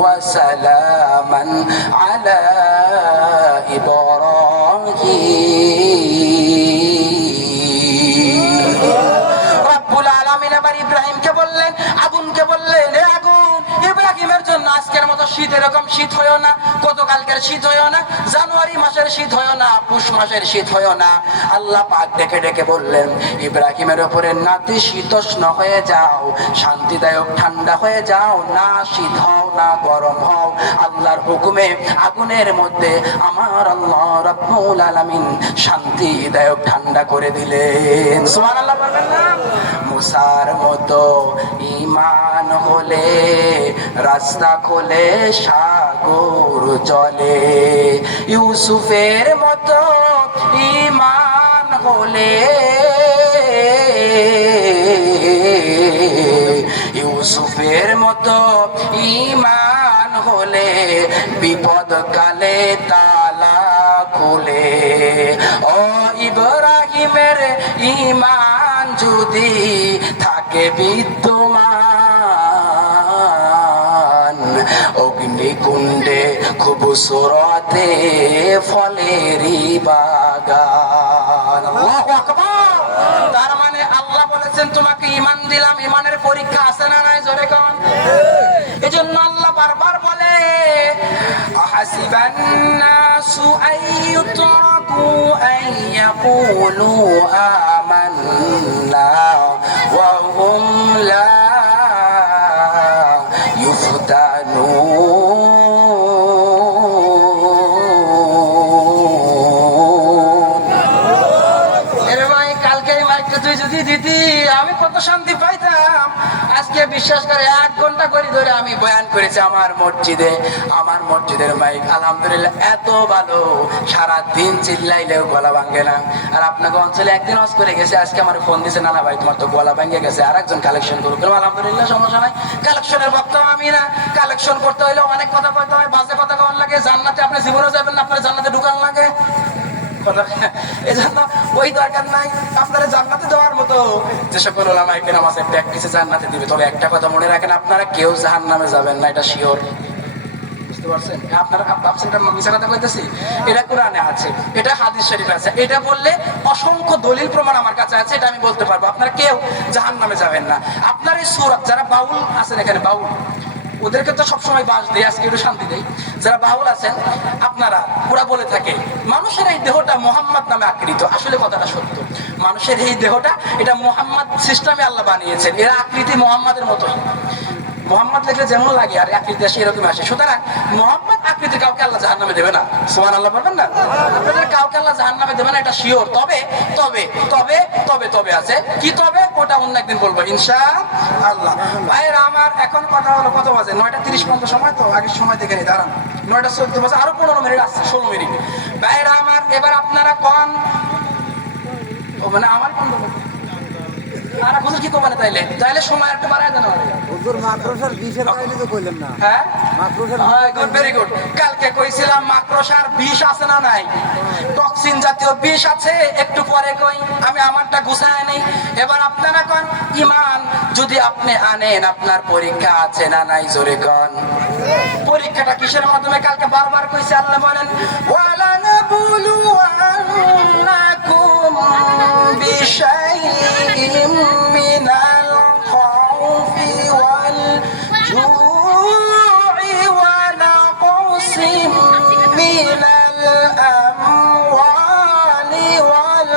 ওয়া সালামান আলা ইব্রাহিম রব্বুল আলামিন আবার ইব্রাহিমকে বললেন আগুনকে বললেন হে আগুন ইব্রাহিমের জন্য আজকের মতো শীত এরকম শীত হয়ও না গতকালকের শীত হয়ও না জানুয়ারি মাসের শীত হয়ও না পুষ মাসের শীত হয়ও না আল্লাহ পাক ডেকে ডেকে বললেন ইব্রাহিমের উপরে নাতিশীতোষ্ণ হয়ে যাও শান্তিদায়ক ঠান্ডা হয়ে যাও না শীত হও না গরম হও আল্লাহর হুকুমে আগুনের মধ্যে আমার আল্লাহ রব্বুল আলামিন শান্তিদায়ক ঠান্ডা করে দিলেন সুবহানাল্লাহ বলবেন না মুসার মতো ঈমান হলে রাস্তা খোলে সাগর জলে ইউসুফের মতো ঈমান হলে ইউসুফের মতো ঈমান হলে বিপদ কালে তালা খুলে ও ইব্রাহিমের ঈমান যদি থাকে বিদ্যমান অগ্নিকুণ্ডে খুব সুরতে ফলেরই বাগান আল্লাহু আকবার তার মানে আল্লাহ বলেছেন তোমাকে ঈমান দিলাম ঈমানের পরীক্ষা আছে না নাই জোরে কোন এজন্য আল্লাহ বারবার বলে আহাসিবান নাসু আইয়ুতরাকু আইয়াকুলু আমান্না ওয়া হুম লা ইফতানুন এর ভাই কালকে মাইকটা তুই যদি দিতি আমি কত শান্তি পাইতাম আজকে বিশ্বাস করে 1 ঘন্টা করে ধরে আমি বয়ান করেছি আমার মসজিদের মাইক আলহামদুলিল্লাহ এত ভালো, সারা দিন চিল্লাইলেও গলা ভাঙে না। আর আপনাকে অঞ্চলে একদিন হজ করে গেছে, আজকে আমার ফোন দিয়েছে, না ভাই তোমার তো গলা ভেঙে গেছে, আর একজন কালেকশন করুক। আলহামদুলিল্লাহ সমস্যা নাই, কালেকশনের বক্তা আমি না। কালেকশন করতে হইলে অনেক কথা কইতে হয়, বাজে কথা কন লাগে। জান্নাতে আপনি জীবনে যাবেন না, আপনার জান্নাতে ঢুকান লাগে। এজন্য ওই দরকার নাই। আপনারা জান্নাতে যাওয়ার মতো যে সকল ওলামায়ে কেরাম আছে প্র্যাকটিসে জান্নাতে দিবে। তবে একটা কথা মনে রাখেন, আপনারা কেউ জাহান্নামে যাবেন না, এটা শিওর। বুঝতে পারছেন? আপনারা ভাবছেন এটা মিছা কথা কইতেছি? এটা কোরআনে আছে, এটা হাদিস শরীফে আছে। এটা বললে অসংখ্য দলিল প্রমাণ আমার কাছে আছে, এটা আমি বলতে পারবো। আপনারা কেউ জাহান্নামে যাবেন না। আপনার এই সূরা, যারা বাউল আছেন এখানে, বাউল ওদেরকে তো সবসময় বাস দেয়, আজকে একটু শান্তি দেয়। যারা বাউল আছেন আপনারা, ওরা বলে থাকে মানুষের এই দেহটা মোহাম্মদ নামে আকৃত। আসলে কথাটা সত্য, মানুষের এই দেহটা এটা মোহাম্মদ সিস্টেমে আল্লাহ বানিয়েছেন। এরা আকৃতি মোহাম্মদের মতোই, মোহাম্মদ লিখলে যেমন লাগে আর আকৃতি আসে এরকম আসে। সুতরাং মোহাম্মদ আকৃতি কাউকে আল্লাহ জাহান্নামে দেবে না। সুবহানাল্লাহ বলবেন না? আপনাদের কাউকে আল্লাহ জাহান্নামে দেবে না, এটা শিওর। তবে তবে তবে তবে তবে আছে কি? তবে ওটা অন্য একদিন বলবো ইনশাআল্লাহ। ভাইরা আমার, এখন কথা হলো কত বাজে? 9:30 পর্যন্ত সময়, তো আগের সময় দেখে নি, দাঁড়ান। 9:14 বাজে, আরো 15 মিনিট আছে, 16 মিনিট। ভাইরা আমার, এবার আপনারা কন ও মানে আমার কোন আর হুজুর কি কমানে তাইলে সময় একটু বাড়ায় দেন হুজুর। মাকড়সার বিষের কাহিনী তো কইলেন না। হ্যাঁ, মাকড়সার গুড, ভেরি গুড। কালকে কইছিলাম মাকড়সার বিষ আছে না নাই, টক্সিন জাতীয় বিষ আছে, একটু পরে কই। আমি আমারটা গুছায় নেই। এবার আপনারা কোন ঈমান যদি আপনি আনেন, আপনার পরীক্ষা আছে না নাই? জোরে কোন। পরীক্ষাটা কিসের মাধ্যমে? কালকে বারবার কইছে, আল্লাহ বলেন ওয়ালা নাবলুওয়ান্নাকুম বিশাইইম মিনাল খাউফি ওয়াল জু'i ওয়া নাকসিম মিনাল আমওয়ালি ওয়াল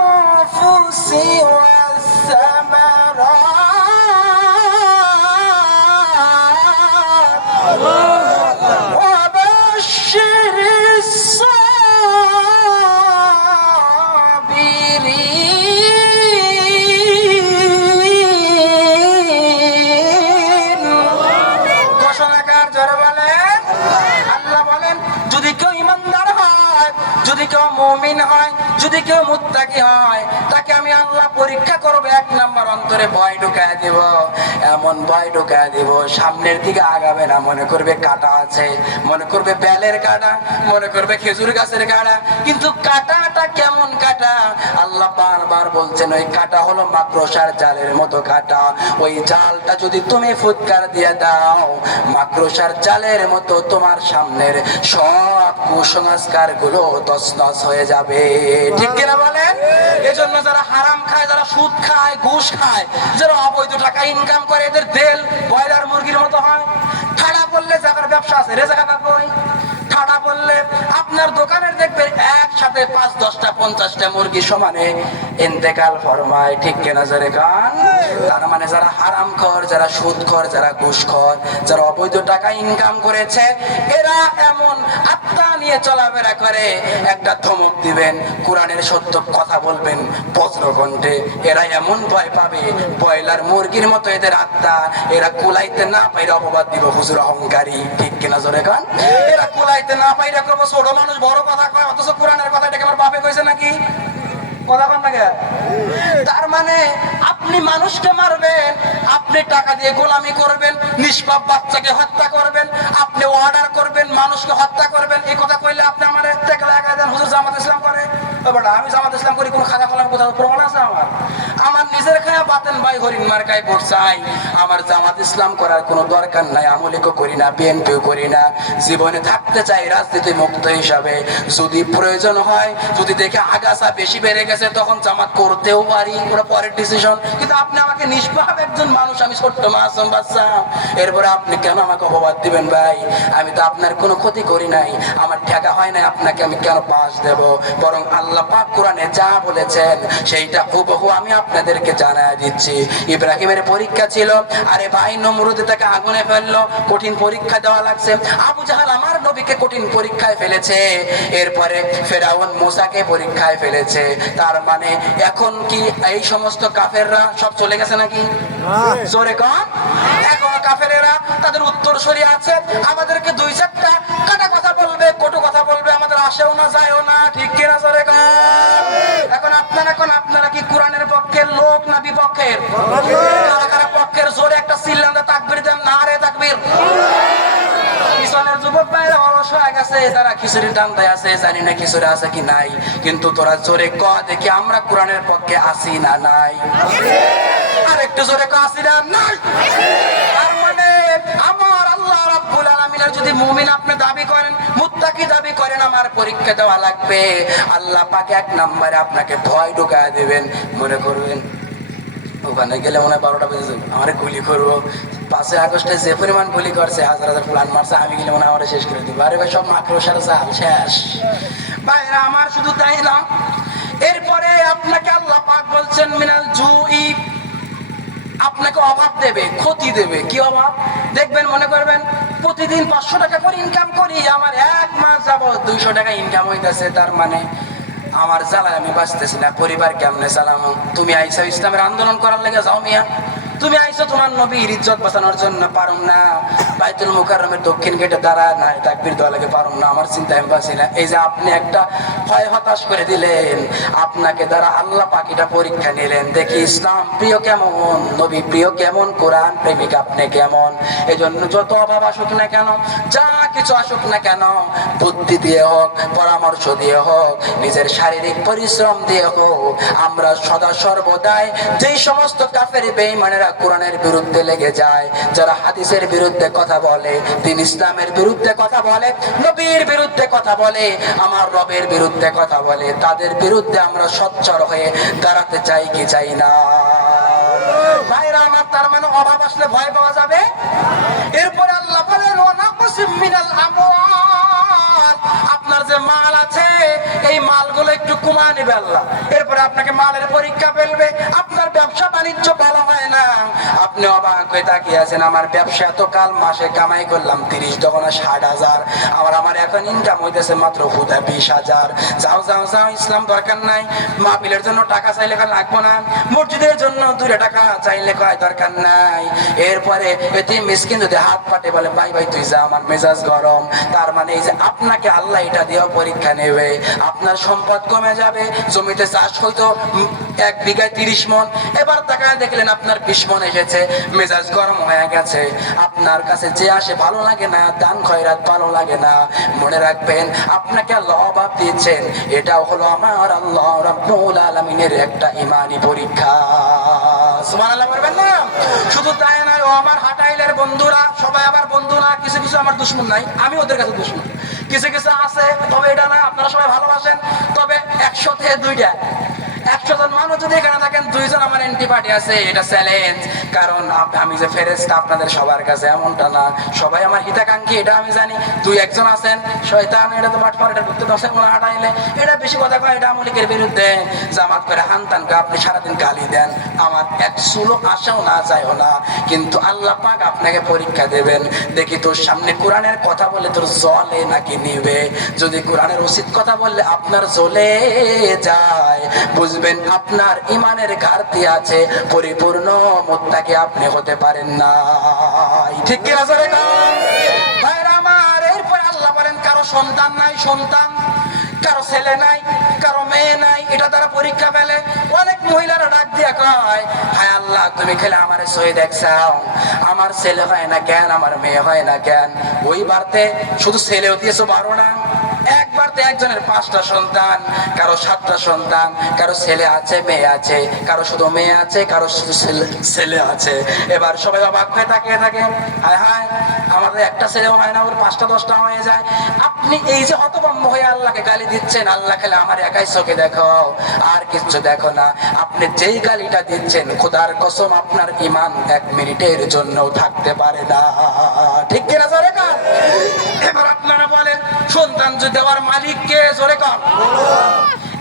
আনফুসি ওয়াস সামারাত وبشر الصابرين। ঘোষণাকার জোরে বলেন। আল্লাহ বলেন, যদি কেউ ইমানদার হয়, যদি কেউ মুমিন হয়, যদি কেউ মুত্তাকি হয়, তাকে আমি আল্লাহ পরীক্ষা করব। 1 নাম্বার, অন্তরে ভয় ঢুকায় দিব। এমন ভয় ঢুকায় দিব, সামনের দিকে আগাবে না, মনে করবে কাঁটা আছে, মনে করবে বেলের কাঁটা, মনে করবে খেজুর গাছের কাঁটা। কিন্তু কাঁটাটা কেমন কাঁটা? আল্লাহ বারবার বলছেন, ওই কাঁটা হলো মাকড়সার জালের মতো কাঁটা। ওই জালটা যদি তুমি ফুৎকার দিয়ে দাও, মাকড়সার জালের মতো তোমার সামনের সব কুসংস্কার গুলো তছনছ হয়ে যাবে। ঠিক কিনা বলেন? এজন্য যারা হারাম খায়, যারা সুদ খায়, ঘুষ খায়, যারা অবৈধ টাকা ইনকাম করে, এদের তেল ব্রয়লার মুরগির মতো হয়। ঠাড়া পড়লে যাদের ব্যবসা আছে, রেজাকা কাকই ঠাড়া পড়লে আপনার দোকানের দেখবেন একসাথে 5, 10টা 50টা মুরগি সমানে ইন্তেকাল ফরমায়। ঠিক কিনা জোরে গান? তার মানে যারা হারামখোর, যারা সুদখোর, যারা ঘুষখোর, যারা অবৈধ টাকা ইনকাম করেছে, এরা এমন আত্মা নিয়ে চলাফেরা করে, একটা ধমক দিবেন, কোরআনের সত্য কথা বলবেন বজ্রকণ্ঠে, এরা এমন ভয় পাবে, ব্রয়লার মুরগির মতো এদের আত্মা। এরা কুলাইতে না পাইলে অপবাদ দিব হুজুর অহংকারী। ঠিক কিনা জোরে গান? এরা কুলাইতে না পাইলে করবো ছোট মানুষ বড় কথা কয়, অথচ কোরআনের কথা এটাকে আমার বাপে কইছে নাকি? কথা কন না। তার মানে আপনি মানুষকে মারবেন, আপনি টাকা দিয়ে গোলামি করবেন, নিষ্পাপ বাচ্চাকে হত্যা করবেন, আপনি অর্ডার করবেন, মানুষকে হত্যা করবেন। এই কথা কইলে আপনি আমার একটা লাগায় দেন হুজুর জামাত ইসলাম করে। আমি জামাত ইসলাম করি, কোন খাতা কলম কোথাও প্রমাণ আছে আমার? আমার নিজের খায়া বাতেন ভাই হরিণ মার্কায় ভোট চাই। আমার জামাত ইসলাম করার কোনো দরকার নাই, আমলিকও করি না, বিএনপিও করি না। জীবনে থাকতে চাই রাজনীতি মুক্ত হিসাবে। যদি প্রয়োজন হয়, যদি দেখে আগাছা বেশি বেড়ে গেছে, তখন জামাত করতেও পারি, ওরা পরের ডিসিশন। কিন্তু আপনি আমাকে নিষ্পাপ একজন মানুষ, আমি ছোট্ট মাসুম বাচ্চা, এরপরে আপনি কেন আমাকে অপবাদ দিবেন? ভাই, আমি তো আপনার কোনো ক্ষতি করি নাই, আমার ঠেকা হয় নাই, আপনাকে আমি কেন পাশ দেব? বরং আল্লাহ আল্লাহ পাক কোরআনে যা বলেছেন সেইটা হুবহু আমি আপনাদেরকে জানায় দিচ্ছি। ইব্রাহিমের পরীক্ষা ছিল, আরে ভাই নমরুদ তাকে আগুনে ফেললো, কঠিন পরীক্ষা দেওয়া লাগছে। আবু জাহাল আমার নবীকে কঠিন পরীক্ষায় ফেলেছে, এরপরে ফেরাউন মুসাকে পরীক্ষায় ফেলেছে। তার মানে এখন কি এই সমস্ত কাফেররা সব চলে গেছে নাকি? জোরে কম। এখন কাফেরেরা তাদের উত্তরসূরি আছে, আমাদেরকে দুই চারটা কাটা কথা বলবে, কটু কথা বলবে, আমাদের আসেও না যায়ও না, ঠিক কিনা? জোরে কম। এখন আপনারা কি কোরআনের পক্ষের লোক না বিপক্ষের? কারা কারা পক্ষের? জোরে একটা চিল্লাতে তাকবীর দেন, নারে তাকবীর। পিছনের যুবক ভাইরা অলস হয়ে গেছে, তারা খিচুড়ির দান্দায় আছে, জানি না খিচুড়ি আছে কি নাই, কিন্তু তোরা জোরে ক দেখি আমরা কোরআনের পক্ষে আছি না নাই? আর একটু জোরে ক, আছি না নাই? তার মানে আমার আল্লাহ রাব্বুল আলামিনের যদি মুমিন আপনি দাবি করেন, মুত্তাকি দাবি করেন, আমার পরীক্ষা দেওয়া লাগবে। আল্লাহ পাক এক নম্বরে আপনাকে ভয় ঢুকায় দেবেন। মনে করবেন ওখানে গেলে মনে হয় 12টা বেজে যাবে, আমারে গুলি করবো। 5ই আগস্টে যে পরিমাণ গুলি করছে, হাজার হাজার প্লান মারছে, আমি গেলে মনে হয় আমার শেষ করে দিবে। আরে ভাই সব মাকড়সার জাল শেষ। ভাইরা আমার শুধু তাই না, এরপরে আপনাকে আল্লাহ পাক বলছেন মিনাল জুই, আপনাকে অভাব দেবে, ক্ষতি দেবে। কি অভাব দেখবেন? মনে করবেন প্রতিদিন 500 টাকা করে ইনকাম করি, আমার এক মাস যাবত 200 টাকা ইনকাম হইতেছে, তার মানে আমার জ্বালায় আমি বাঁচতেছি না, পরিবার কেমনে চালামো? তুমি আইসা ইসলামের আন্দোলন করার লেগে যাও মিয়া, তুমি আইসো তোমার নবীর ইজ্জত বাঁচানোর জন্য, পারুম না বাইতুল মুকাররমের দক্ষিণ গেটে দাঁড়ায় না তাকবীর দেওয়া লাগে, পারুম না, আমার চিন্তা আমি বাঁচি না। এই যে আপনি একটা ভয় হতাশ করে দিলেন, আপনাকে দ্বারা আল্লাহ পাকিটা পরীক্ষা নিলেন, দেখি ইসলাম প্রিয় কেমন, নবী প্রিয় কেমন, কোরআন প্রেমিক আপনি কেমন। এই জন্য যত অভাব আসুক না কেন, যা কিছু আসুক না কেন, বুদ্ধি দিয়ে হোক, পরামর্শ দিয়ে হোক, নিজের শারীরিক পরিশ্রম দিয়ে হোক, আমরা সদা সর্বদাই যেই সমস্ত কাফের বেঈমানেরা কোরআনের বিরুদ্ধে লেগে যায়, যারা হাদিসের বিরুদ্ধে কথা বলে, দিন ইসলামের বিরুদ্ধে কথা বলে, নবীর বিরুদ্ধে কথা বলে, আমার রবের বিরুদ্ধে কথা বলে, তাদের বিরুদ্ধে আমরা সোচ্চার হয়ে দাঁড়াতে চাই কি চাই না? ভাইরা আমার, তার মানে অভাব আসলে ভয় পাওয়া যাবে। এরপরে আল্লাহ বলেন ওয়া নাকসিম মিনাল আমওয়াল, আপনার যে মাল আছে এই মালগুলো একটু কমায় নেবে আল্লাহ। এরপরে আপনাকে মালের পরীক্ষা ফেলবে, আপনার ব্যবসা বাণিজ্য ভালো হয় না, আপনি অবাক হয়ে তাকিয়ে আছেন, আমার ব্যবসা এত কাল মাসে কামাই করলাম 30 দোকানে 60,000, আমার এখন ইনকাম হইতেছে মাত্র হুদা 20,000। যাও যাও যাও, ইসলাম দরকার নাই, মাহফিলের জন্য টাকা চাইলে লাগবো না, মসজিদের জন্য 2 টাকা চাইলে কয় দরকার নাই। এরপরে এতিম মিসকিন যদি হাত পাটে বলে ভাই ভাই তুই যা, আমার মেজাজ গরম, তার মানে এই যে আপনাকে আল্লাহ এটা দিয়েও পরীক্ষা নেবে। আপনার সম্পদ কমে যাবে, জমিতে চাষ হইতো 1 বিঘায় 30 মণ, এবার তাকায় দেখলেন আপনার 20 মণ এসেছে, মেজাজ গরম হয়ে গেছে, আপনার কাছে যে আসে ভালো লাগে না, দান খয়রাত ভালো লাগে না। মনে রাখবেন আপনাকে আল্লাহ অভাব দিয়েছেন, এটাও হলো আমার আল্লাহ রাব্বুল আলামিনের একটা ঈমানি পরীক্ষা। সুবহানাল্লাহ বলবেন না? শুধু তাই নয়, ও আমার হাটাইলের বন্ধুরা, সবাই আবার বন্ধু না, কিছু কিছু আমার দুশমন নাই, আমি ওদের কাছে দুশমন, কিছু কিছু আছে, তবে এটা না, আপনারা সবাই ভালোবাসেন, তবে 100 থেকে 2টা, 100 জন মানুষ যদি এখানে থাকেন 2 জন আমার এন্টি পার্টি আছে, এটা চ্যালেঞ্জ। কারণ আমি যে ফেরেশতা আপনাদের সবার কাছে এমনটা না, সবাই আমার হিতাকাঙ্ক্ষী, এটা আমি জানি। 2-1 জন আছেন শয়তান, এটা তো বাট পারে, এটা ঢুকতে দশে মনে হাঁটাইলে, এটা বেশি কথা কয়, এটা আমলিকের বিরুদ্ধে জামাত করে হানতানকে আপনি সারাদিন গালি দেন, আমার এক সুলো আশাও না যায়ও না, কিন্তু আল্লাহ পাক আপনাকে পরীক্ষা দেবেন, দেখি তোর সামনে কোরআনের কথা বলে তোর জ্বলে নাকি নিবে। যদি কোরআনের উচিত কথা বললে আপনার জ্বলে যায়, বুঝবেন আপনার ইমানের ঘাটতি আছে, পরিপূর্ণ মুত্তাকি আপনি হতে পারেন না। ঠিক কি আছে রে? ভাইরা আমার, এরপর আল্লাহ বলেন কারো সন্তান নাই, সন্তান কারো ছেলে নাই, কারো মেয়ে নাই, এটা তারা পরীক্ষা ফেলে। অনেক মহিলারা ডাক দিয়া কয়, হায় আল্লাহ তুমি খেলে আমার সই দেখছাও, আমার ছেলে হয় না কেন, আমার মেয়ে হয় না কেন? ওই বারতে শুধু ছেলেও দিয়েছো 12টা, একবারতে একজনের 5টা সন্তান, কারো 7টা সন্তান, কারো ছেলে আছে মেয়ে আছে, কারো শুধু মেয়ে আছে, কারো শুধু ছেলে আছে। এবার সবাই অবাক হয়ে তাকিয়ে থাকে, হায় হায় আমাদের একটা ছেলেও হয় না, ওর 5টা 10টা হয়ে যায়। আপনি এই যে হতভম্ব হয়ে আল্লাহকে গালি দিচ্ছেন, আল্লাহ খেলে আমার একাই চোখে দেখো, আর কিছু দেখো না, আপনি যেই গালিটা দিচ্ছেন খোদার কসম আপনার ঈমান 1 মিনিটের জন্য থাকতে পারে না। ঠিক কিনা জোরে কান? এবার আপনারা বলেন সন্তান যদি দেওয়ার মালিক কে? জোরে কান।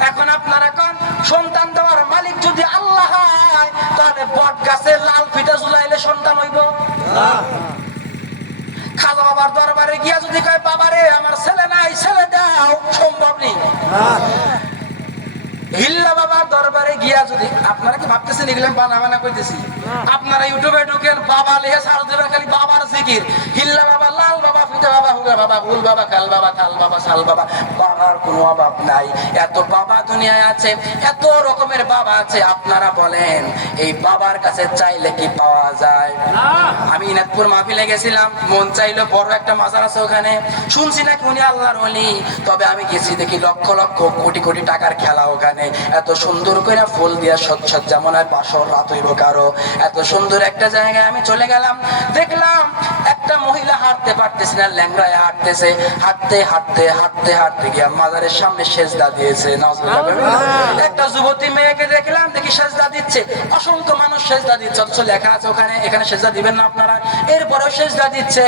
এখন আপনারা কোন সন্তান দেওয়ার মালিক যদি আল্লাহ হয়, তাহলে বট গাছে লাল ফিতা ঝুলাইলে সন্তান হইব? খাজা বাবার দরবারে গিয়া যদি কয় বাবারে আমার ছেলে নাই, ছেলে দাও, সম্ভব নেই। হিল্লা বাবার দরবারে গিয়া যদি, আপনারা কি ভাবতেছেন এগুলো বানা বানা কইতেছি? আপনারা ইউটিউবে ঢুকেন, বাবা লিখে সার্চ দেবেন, খালি বাবার জিকির। হিল্লা বাবা, লাল বাবা, ফিতা বাবা, হুগা বাবা, হুল বাবা, কাল বাবা, থাল বাবা, শাল বাবা, বাবার কোনো অভাব নাই। এত বাবা দুনিয়ায় আছে, এত রকমের বাবা আছে। আপনারা বলেন এই বাবার কাছে চাইলে কি পাওয়া যায়? আমি ইনাদপুর মাহফিলে গেছিলাম, মন চাইলো, বড় একটা মাজার আছে ওখানে, শুনছি নাকি উনি আল্লাহর ওলি। তবে আমি গেছি, দেখি লক্ষ লক্ষ কোটি কোটি টাকার খেলা ওখানে। এত সুন্দর করে ফুল দিয়া সজ্জা, মনে হয় বাসর রাত হইব কারো। এত সুন্দর একটা জায়গায় আমি চলে গেলাম, দেখলাম একটা মহিলা হাঁটতে পারতেছে না, ল্যাংড়ায় হাঁটতেছে। হাঁটতে হাঁটতে হাঁটতে হাঁটতে গিয়া মাজারের সামনে সেজদা দিয়েছে। একটা যুবতী মেয়েকে দেখলাম, দেখি সেজদা দিচ্ছে। অসংখ্য মানুষ সেজদা দিচ্ছে, অথচ লেখা আছে ওখানে এখানে সেজদা দিবেন না আপনারা, এরপরেও সেজদা দিচ্ছে।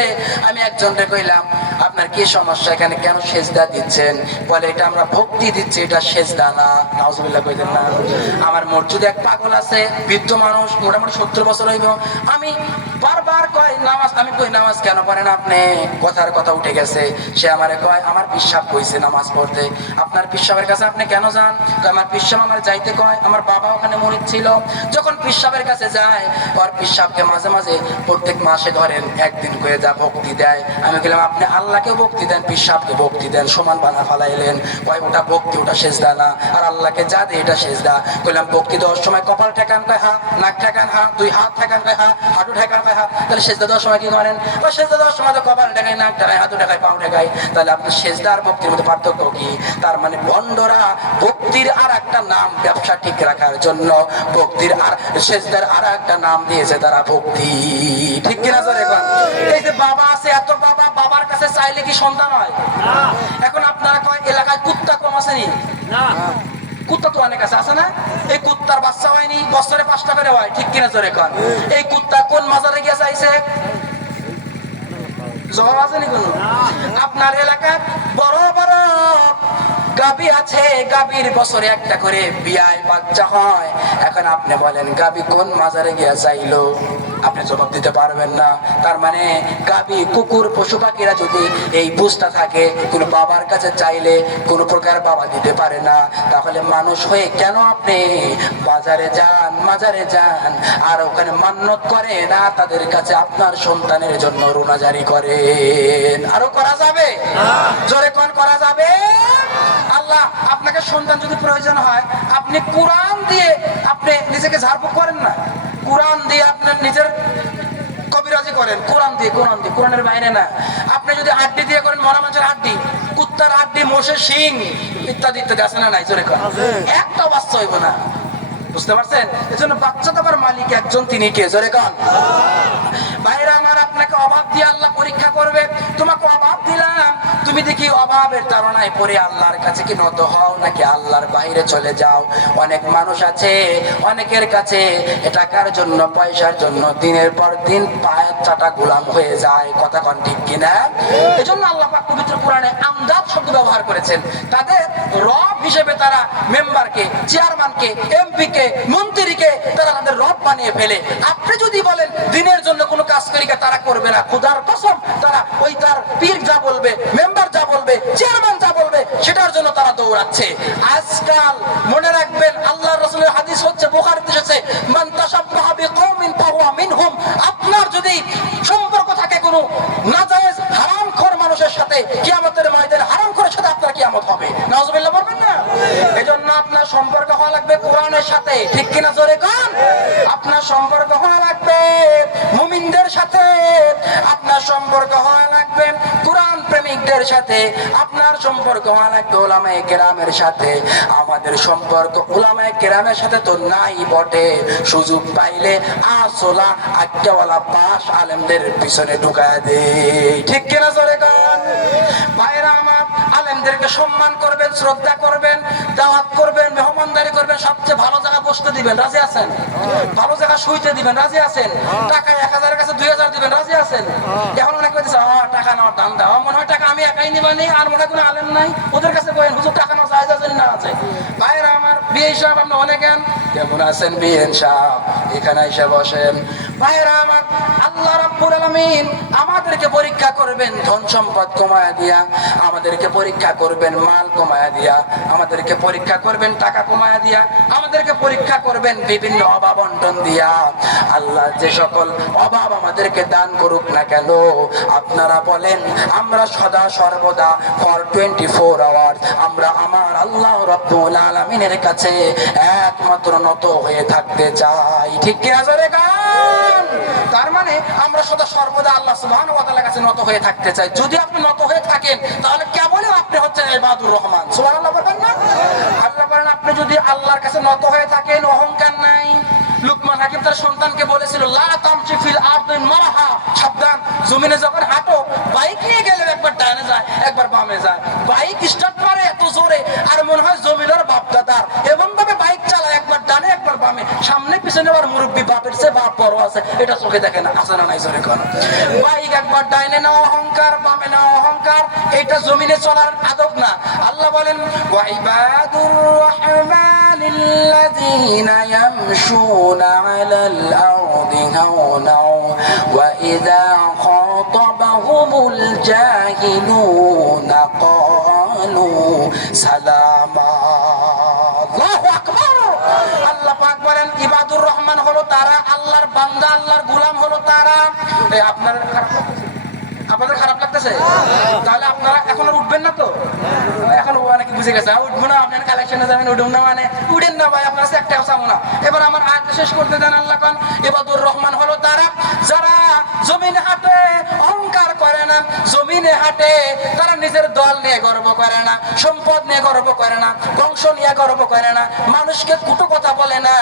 আমি একজনকে কইলাম আপনার কি সমস্যা, এখানে কেন সেজদা দিচ্ছেন? বলে এটা আমরা ভক্তি দিচ্ছি, এটা সেজদা না। নাউজুবিল্লাহ কইতেন না। আমার মসজিদে এক পাগল আছে, বৃদ্ধ মানুষ, মোটামুটি 70 বছর হইব। আমি বারবার কয় নামাজ, আমি কই নামাজ কেন পড়েন আপনি? কথার কথা উঠে গেছে। সে আমারে কয় আমার পিসাব কইছে নামাজ পড়তে। আপনার পিসাবের কাছে আপনি কেন যান? আমার পিসাব আমার যাইতে কয়, আমার বাবা ওখানে মরিদ ছিল। যখন পিসাবের কাছে যায়, ওর পিসাবকে মাঝে মাঝে প্রত্যেক মাসে ধরেন একদিন করে যা ভক্তি দেয়। আমি বললাম আপনি আল্লাহকে ভক্তি দেন, পিসাবকে ভক্তি দেন, সমান বানা ফালাইলেন। কয় ওটা ভক্তি, ওটা সেজদা না। আর আল্লাহকে যা দেয় এটা সেজদা। কইলাম ভক্তি দেওয়ার সময় কপাল ঠেকান, কয় হা, নাক ঠেকান, হা, দুই হাত ঠেকান, কয় হা, হাঁটু ঠেকান, কয় হা। তাহলে সেজদা দেওয়ার সময় কি করেন? ওই সেজদা দেওয়ার সময় তো কপাল ঠেকায়, নাক ঠেকায়, হাঁটু ঠেকায়, পাও ঠেকায়। তাহলে আপনার সেজদা আর ভক্তির মধ্যে পার্থক্য কি? তার মানে ভণ্ডরা ভক্তির আর একটা নাম, ব্যবসা ঠিক রাখার জন্য ভক্তির আর সেজদার আর একটা নাম দিয়েছে তারা ভক্তি। ঠিক কিনা স্যার? এখন এই যে বাবা আছে, এত বাবা, বাবার কাছে চাইলে কি সন্তান হয়? এখন আপনারা কয় এলাকায় কুত্তা কম আসেনি? কুত্তা তো অনেক আছে, আছে না? এই কুত্তার বাচ্চা হয়নি, বছরে 5টা করে হয়। ঠিক কিনা জোরে কন? এই কুত্তা কোন মাজারে গিয়ে চাইছে? জবাব আসেনি কোন? আপনার এলাকায় বড় বড় গাবি আছে, গাবির বছরে একটা করে বিয়ায় বাচ্চা হয়। এখন আপনি বলেন গাবি কোন মাজারে গিয়া চাইলো? আপনি জবাব দিতে পারবেন না। তার মানে গাবি, কুকুর, পশু পাখিরা যদি এই বুঝটা থাকে কোন বাবার কাছে চাইলে কোন প্রকার বাবা দিতে পারে না, তাহলে মানুষ হয়ে কেন আপনি বাজারে যান, মাজারে যান, আর ওখানে মান্যত করে না তাদের কাছে আপনার সন্তানের জন্য রোনা জারি করেন? আরো করা যাবে? জোরে কোন করা যাবে? আল্লাহ আপনাকে সন্তান যদি প্রয়োজন হয়, আপনি কোরআন দিয়ে আপনি নিজেকে ঝাড়ফুঁক করেন না, কোরআন দিয়ে আপনার নিজের কবিরাজি করেন, কোরআন দিয়ে, কোরআন দিয়ে, কোরআনের বাইরে না। আপনি যদি হাড্ডি দিয়ে করেন, মরা মাছের হাড্ডি, কুত্তার হাড্ডি, মোষের শিং ইত্যাদি ইত্যাদি আছে না নাই? জোরে করেন। একটা বাচ্চা হইব না, বুঝতে পারছেন? এজন্য বাচ্চা দেওয়ার মালিক একজন, তিনি কে? জোরে কন। ভাইরা আমার, আপনাকে অভাব দিয়ে আল্লাহ পরীক্ষা করবে। তোমাকে অভাব দিলাম, তুমি দেখি অভাবের তাড়নায় পড়ে আল্লাহর কাছে কি নত হও, নাকি আল্লাহর বাইরে চলে যাও? অনেক মানুষ আছে, অনেকের কাছে টাকার জন্য, পয়সার জন্য দিনের পর দিন পায়ের চাটা গোলাম হয়ে যায়। কথা কন ঠিক কিনা? এজন্য আল্লাহ পাক পবিত্র কোরআনে আমদাদ শব্দ ব্যবহার করেছেন। তাদের রব হিসেবে তারা মেম্বারকে, চেয়ারম্যানকে, এমপিকে, মন্ত্রীকে তারা তাদের রব বানিয়ে ফেলে। আপনি যদি বলেন দিনের জন্য কোনো কাজ করিকা, তারা করবে না। খোদার কসম, তারা ওই তার পীর যা বলবে, মেম্বার যা বলবে, চেয়ারম্যান যা বলবে, সেটার জন্য তারা দৌড়াচ্ছে। আজকাল মনে রাখবেন, আল্লাহ রাসূলের হাদিস হচ্ছে, বুখারীতে এসেছে, মান তাশাব্বাহা বিকওমিন ফাহুয়া মিনহুম। আপনার যদি সম্পর্ক থাকে কোনো নাজায়েজ হারামখোর মানুষের সাথে, কিয়ামতের ময়দানে হারামখোরের সাথে আপনার কিয়ামত হবে। নাউজুবিল্লাহ বলবেন না? এজন্য আপনার সম্পর্ক হওয়া লাগবে কোরআনের সাথে। ঠিক কিনা জোরে কোন? আপনার সম্পর্ক হওয়া লাগবে মুমিনদের সাথে, আপনার সম্পর্ক হওয়া লাগবে কোরআন প্রেমিকদের সাথে, আপনার সম্পর্ক হওয়া লাগবে উলামায়ে কেরামের সাথে। আমাদের সম্পর্ক উলামায়ে কেরামের সাথে তো নাই বটে, সুযোগ পাইলে আসলা আজ্ঞাওয়ালা পাশ আলেমদের পিছনে ঢুকায় দেই। ঠিক কিনা জোরে কোন? ভাইরা আমার, আলেম আলেমদেরকে সম্মান করবেন, শ্রদ্ধা করবেন, দাওয়াত করবেন, মেহমানদারি করবেন, সবচেয়ে ভালো জায়গা বসতে দিবেন, রাজি আছেন? ভালো জায়গা শুইতে দিবেন, রাজি আছেন? টাকা 1000 কাছে 2000 দিবেন, রাজি আছেন? এখন অনেক কইতেছে টাকা নেওয়ার দাম দাও, মনে হয় টাকা আমি একাই নিবানি, আর মনে হয় কোনো আলেম নাই, ওদের কাছে বলেন হুজুর টাকা নেওয়া যায় আছে না আছে? ভাইরা আমার, বিয়ে সাহেব আপনি অনেকেন কেমন আছেন? বিয়ে সাহেব এখানে এসে বসেন। ভাইরা আমার, আল্লাহ রাব্বুল আলামিন আমাদেরকে পরীক্ষা করবেন ধন সম্পদ কমায়া দিয়া, আমাদেরকে পরীক্ষা করবেন মাল কমায়া দিয়া, আমাদেরকে পরীক্ষা করবেন টাকা কমায়া দিয়া, আমাদেরকে পরীক্ষা করবেন বিভিন্ন অভাব বন্টন দিয়া। আল্লাহ যে সকল অভাব আমাদেরকে দান করুক না কেন, আপনারা বলেন আমরা সদা সর্বদা ফর 24 আওয়ার্স আমরা আমার আল্লাহ রাব্বুল আলামিনের কাছে একমাত্র নত হয়ে থাকতে চাই, ঠিক কি না জোরে গান? তার মানে আমরা সদা সর্বদা আল্লাহ সুবহানাহু ওয়া তাআলার কাছে নত হয়ে থাকতে চাই। যদি আপনি নত হয়ে থাকেন তাহলে কেবলই আপনি হচ্ছেন ইবাদুর রহমান। সুবহানাল্লাহ বলবেন না? আল্লাহ বলেন আপনি যদি আল্লাহর কাছে নত হয়ে থাকেন, অহংকার নাই। লুকমান হাকিম তার সন্তানকে বলেছিল লা তামশি ফিল আরদি মারহা, সাবধান জমিনে যখন হাঁটো বাইক নিয়ে গেলে একবার ডানে যায় একবার বামে যায়, বাইক স্টার্ট করে এত জোরে আর মনে হয় জমিদার বাপ দাদার, এমন ভাবে বাইক চালায় একবার ডানে একবার বামে, সামনে পিছনে আবার মুরব্বী, বাপের চেয়ে বাপ বড় আছে, এটা চোখে দেখে না, আছে না নাই জোরে কোন? বাইক একবার ডাইনে নেওয়া অহংকার, বামে নেওয়া অহংকার, এটা জমিনে চলার আদব না। আল্লাহ বলেন ওয়া ইবাদুর রাহমানিল্লাযীনা ইয়ামশুনা আলাল আরদি হাওনা ওয়া ইযা খাতাবাহুমুল জাহিলুনা ক্বালু সালামা। আল্লাহু আকবার। আল্লাহ পাক বলেন ইবাদুর রহমান হলো তারা, আল্লাহর বান্দা আল্লাহর গোলাম হলো তারা। এই আপনাদের খারাপ লাগতেছে? তাহলে আপনারা এখন আর উঠবেন না তো? এখন অনেকে বুঝে গেছে উঠবো না, আপনার কালেকশনে যাবেন, উঠুন না মানে উঠেন না ভাই, আপনার একটাও চাবো না। এবার আমার আয়াত শেষ করতে দেন। আল্লাহ কোন ইবাদুর রহমান হলো তারা যারা জমিনে হাঁটে অহংকার করে না, জমিনে হাঁটে তারা নিজের দল নিয়ে গর্ব করে না, সম্পদ নিয়ে গর্ব করে না, বংশ নিয়ে গর্ব করে না, মানুষকে কুটো কথা বলে না,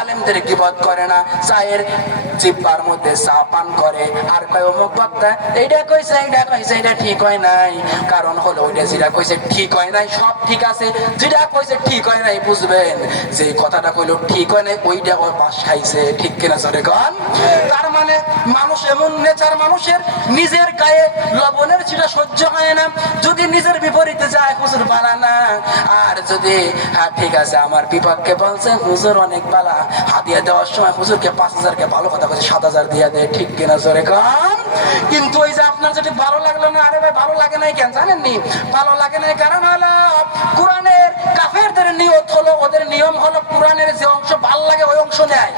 আলেমদের গীবত করে না, চায়ের জিব্বার মধ্যে চা পান করে আর কয় অমুক বক্তা এইটা কইছে এটা ঠিক হয় নাই। কারণ হলো ওইটা যেটা কইছে ঠিক হয় নাই সব ঠিক আছে, যেটা কইছে ঠিক হয় নাই বুঝবেন যে কথাটা কইলো ঠিক হয় নাই ওইটা ওর পাশ খাইছে, ঠিক কিনা জোরে কোন? তার মানে মানুষ এমন নেচার, মানুষের নিজের গায়ে লবণের ছিটা সহ্য হয় না, যদি নিজের বিপরীতে যায় হুজুর বালা না, আর যদি হ্যাঁ ঠিক আছে আমার বিপক্ষে বলছে হুজুর অনেক বালা, হাদিয়া দেওয়ার সময় হুজুরকে 5000 কে ভালো কথা বলছে 7000 দিয়ে দেয়, ঠিক কিনা জোরে কোন? কিন্তু ওই যে আপনার যেটা ভালো লাগলো না, আরে ভাই ভালো লাগে নাই কেন জানেননি? ভালো লাগে নাই কারণ হলো কোরআনের কাফেরদের নিয়ত হলো, ওদের নিয়ম হলো কোরআনের যে অংশ ভালো লাগে ওই অংশ নেয়,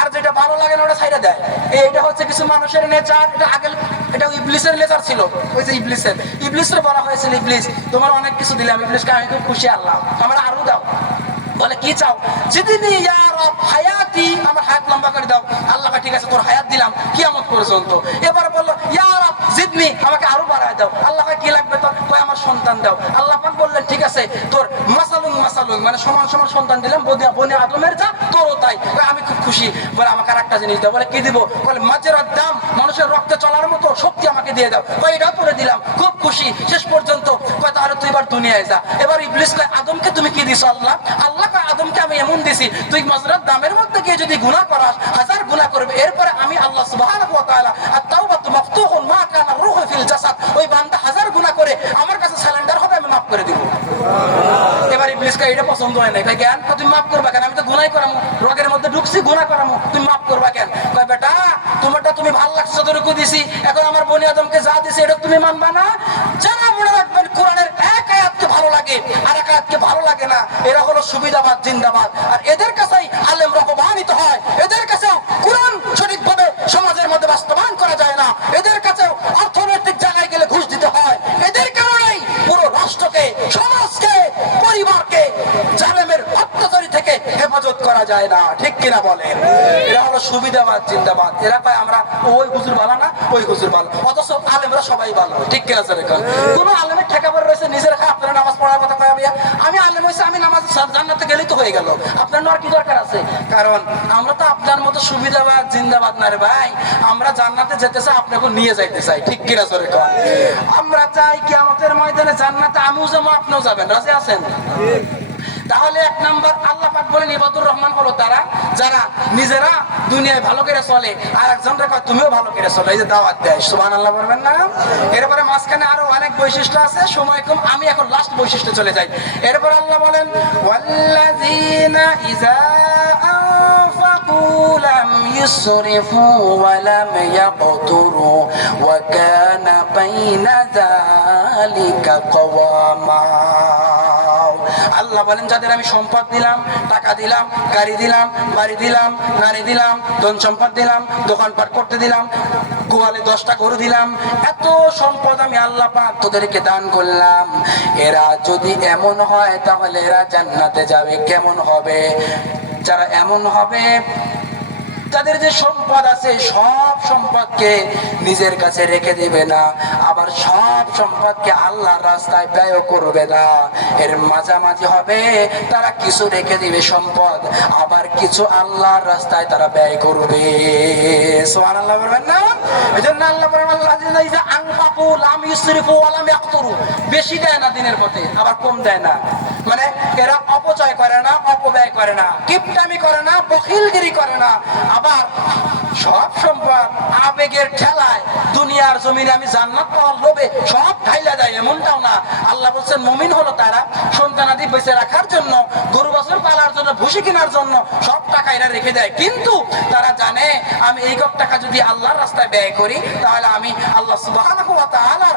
আর যেটা ভালো লাগে না ওটা ছাইড়া দেয়। এইটা হচ্ছে কিছু মানুষের নেচার। এটা আগে এটা ইবলিসের নেচার ছিল, ওই যে ইবলিসের বলা হয়েছিল ইবলিস তোমার অনেক কিছু দিলাম, ইবলিসকে আমি খুব খুশি, আল্লাহ আমার আরো দাও। বলে কি চাও? জিদিনি ইয়া রব হায়াতি, আমার হায়াত লম্বা করে দাও। আল্লাহ ঠিক আছে তোর হায়াত দিলাম কিয়ামত পর্যন্ত। এবার বললো ইয়া রব জিদনি, আমাকে আরো বাড়ায় দাও। আল্লাহ কি লাগবে তোর? কয় আমার সন্তান দাও। আল্লাহ পাক বললেন ঠিক আছে তোর মাসালুন মানে সমান সমান সন্তান দিলাম, বনে আদমের যা তোরও তাই। আমি খুব খুশি। বলে আমাকে আর একটা জিনিস দাও। বলে কি দিব? বলে মাজরাত দাম, মানুষের রক্তে চলার মতো শক্তি আমাকে দিয়ে দাও। কয় এটাও করে দিলাম, খুব খুশি। শেষ পর্যন্ত কয় তাহলে তুই এবার দুনিয়ায় যা। এবার ইবলিস কয় আদমকে তুমি কি দিছো? আল্লাহ কয় আদমকে আমি এমন দিছি তুই মাজরাত দামের মধ্যে গিয়ে যদি গুনাহ করাস 1000 গুনাহ করবে, এরপরে আমি আল্লাহ সুবহানাহু ওয়া তাআলা আত-তাওবাতু মাফতুহুন মা কানা রূহু ফিল জাসাদ, ওই বান্দা 1000 গুনাহ করে আমার কাছে সারেন্ডার হবে, আমি মাফ করে দিব। এবার ইবলিস কয় এটা পছন্দ হয় না। কয় জ্ঞান তুমি মাফ করবা কেন? আমি তো গুনাহ করামু, রোগের মধ্যে ঢুকছি গুনাহ করামু, তুমি মাফ করবা কেন? কয় বেটা তোমারটা তুমি ভালো লাগছে যতটুকু দিছি, এখন আমার বনি আদমকে যা দিছি এটা তুমি মানবা না? যারা মনে রাখবেন কোরআনের এক আয়াতকে ভালো লাগে আর এক আয়াতকে ভালো লাগে না, এরা হলো সুবিধাবাদ জিন্দাবাদ। আর এদের কাছেই আলেমরা অপমানিত হয়, এদের কাছেও কোরআন সঠিকভাবে সমাজের মধ্যে বাস্তবায়ন করা যায় না, এদের কাছেও অর্থনৈতিক জায়গায় গেলে ঘুষ দিতে হয়, এদের কারণেই পুরো রাষ্ট্রকে, সমাজকে, পরিবারকে জালেমের অত্যাচারী থেকে হেফাজত করা যায় না, ঠিক কিনা বলেন? এরা হলো সুবিধাবাদ জিন্দাবাদ। এরা পায় আমরা ওই হুজুর ভালো না ওই হুজুর ভালো, অথচ আলেমরা সবাই ভালো, ঠিক কিনা? কোন আলেমের ঠেকাবার রয়েছে নিজের খায় আপনারা নামাজ পড়ার কথা কয় আমি আলেম হয়েছে আমি নামাজ জান্নাতে গেলেই তো হয়ে গেল, আপনার নেওয়ার কি দরকার আছে? কারণ আমরা তো আপনার মতো তো সুবিধাবাদ জিন্দাবাদ না রে ভাই, আমরা জান্নাতে যেতে চাই, আপনাকে নিয়ে যাইতে চাই, ঠিক কিনা জোরে কর? আমরা চাই কিয়ামতের ময়দানে জান্নাতে আমিও যাবো, আপনিও যাবেন, রাজি আছেন? তাহলে এক নাম্বার আল্লাহ পাক বলেন ইবাদুর রহমান হলো তারা যারা নিজেরা দুনিয়ায় ভালো করে চলে আর একজনকে কয় তুমিও ভালো করে চলো, এই যে দাওয়াত দেয়, সুবহানাল্লাহ বলবেন না? এরপরে মাঝখানে আরো অনেক বৈশিষ্ট্য আছে, সময় কম, আমি এখন লাস্ট বৈশিষ্ট্য চলে যাই। এরপর আল্লাহ বলেন ওয়াল্লাযীনা ইযা আনফাকু লাম ইসরিফু ওয়া লাম ইয়াকতুরু ওয়া কানা বাইনা যালিকা কওয়ামা। আল্লাহ বলেন যাদের আমি সম্পদ দিলাম, টাকা দিলাম, গাড়ি দিলাম, বাড়ি দিলাম, নারী দিলাম, ধন সম্পদ দিলাম, দোকানপাট করতে দিলাম, গোয়ালে 10টা গরু দিলাম, এত সম্পদ আমি আল্লাহ পাক তোদেরকে দান করলাম, এরা যদি এমন হয় তাহলে এরা জান্নাতে যাবে। কেমন হবে? যারা এমন হবে তাদের যে সম্পদ আছে সব সম্পদকে নিজের কাছে রেখে দিবে না, আবার সব সম্পদকে আল্লাহর রাস্তায় ব্যয় করবে না, এর মাঝামাঝি হবে, তারা কিছু রেখে দিবে সম্পদ, আবার কিছু আল্লাহর রাস্তায় তারা ব্যয় করবে। সুবহানাল্লাহ বলবেন না? এজন্য আল্লাহ বলেন আল্লাযীনা ইযা আনফাকু লাম ইসরিফু ওয়া লাম ইয়াকতুরু, বেশি দেয় না দিনের পথে, আবার কম দেয় না, মানে এরা অপচয় করে না, অপব্যয় করে না, কিপটামি করে না, বখিলগিরি করে না, আবার সব সম্পদ আবেগের ঠেলায় দুনিয়ার জমিনে আমি জান্নাত পাওয়ার লোভে সব ঢাইলা দেয়, এমনটাও না। আল্লাহ বলছেন মুমিন হলো তারা সন্তানাদি বেঁচে রাখার জন্য, গরু বাছুর পালার জন্য, ভুসি কেনার জন্য সব টাকা এরা রেখে দেয়, কিন্তু তারা জানে আমি এই সব টাকা যদি আল্লাহর রাস্তায় ব্যয় করি তাহলে আমি আল্লাহ সুবহানাহু ওয়া তাআলার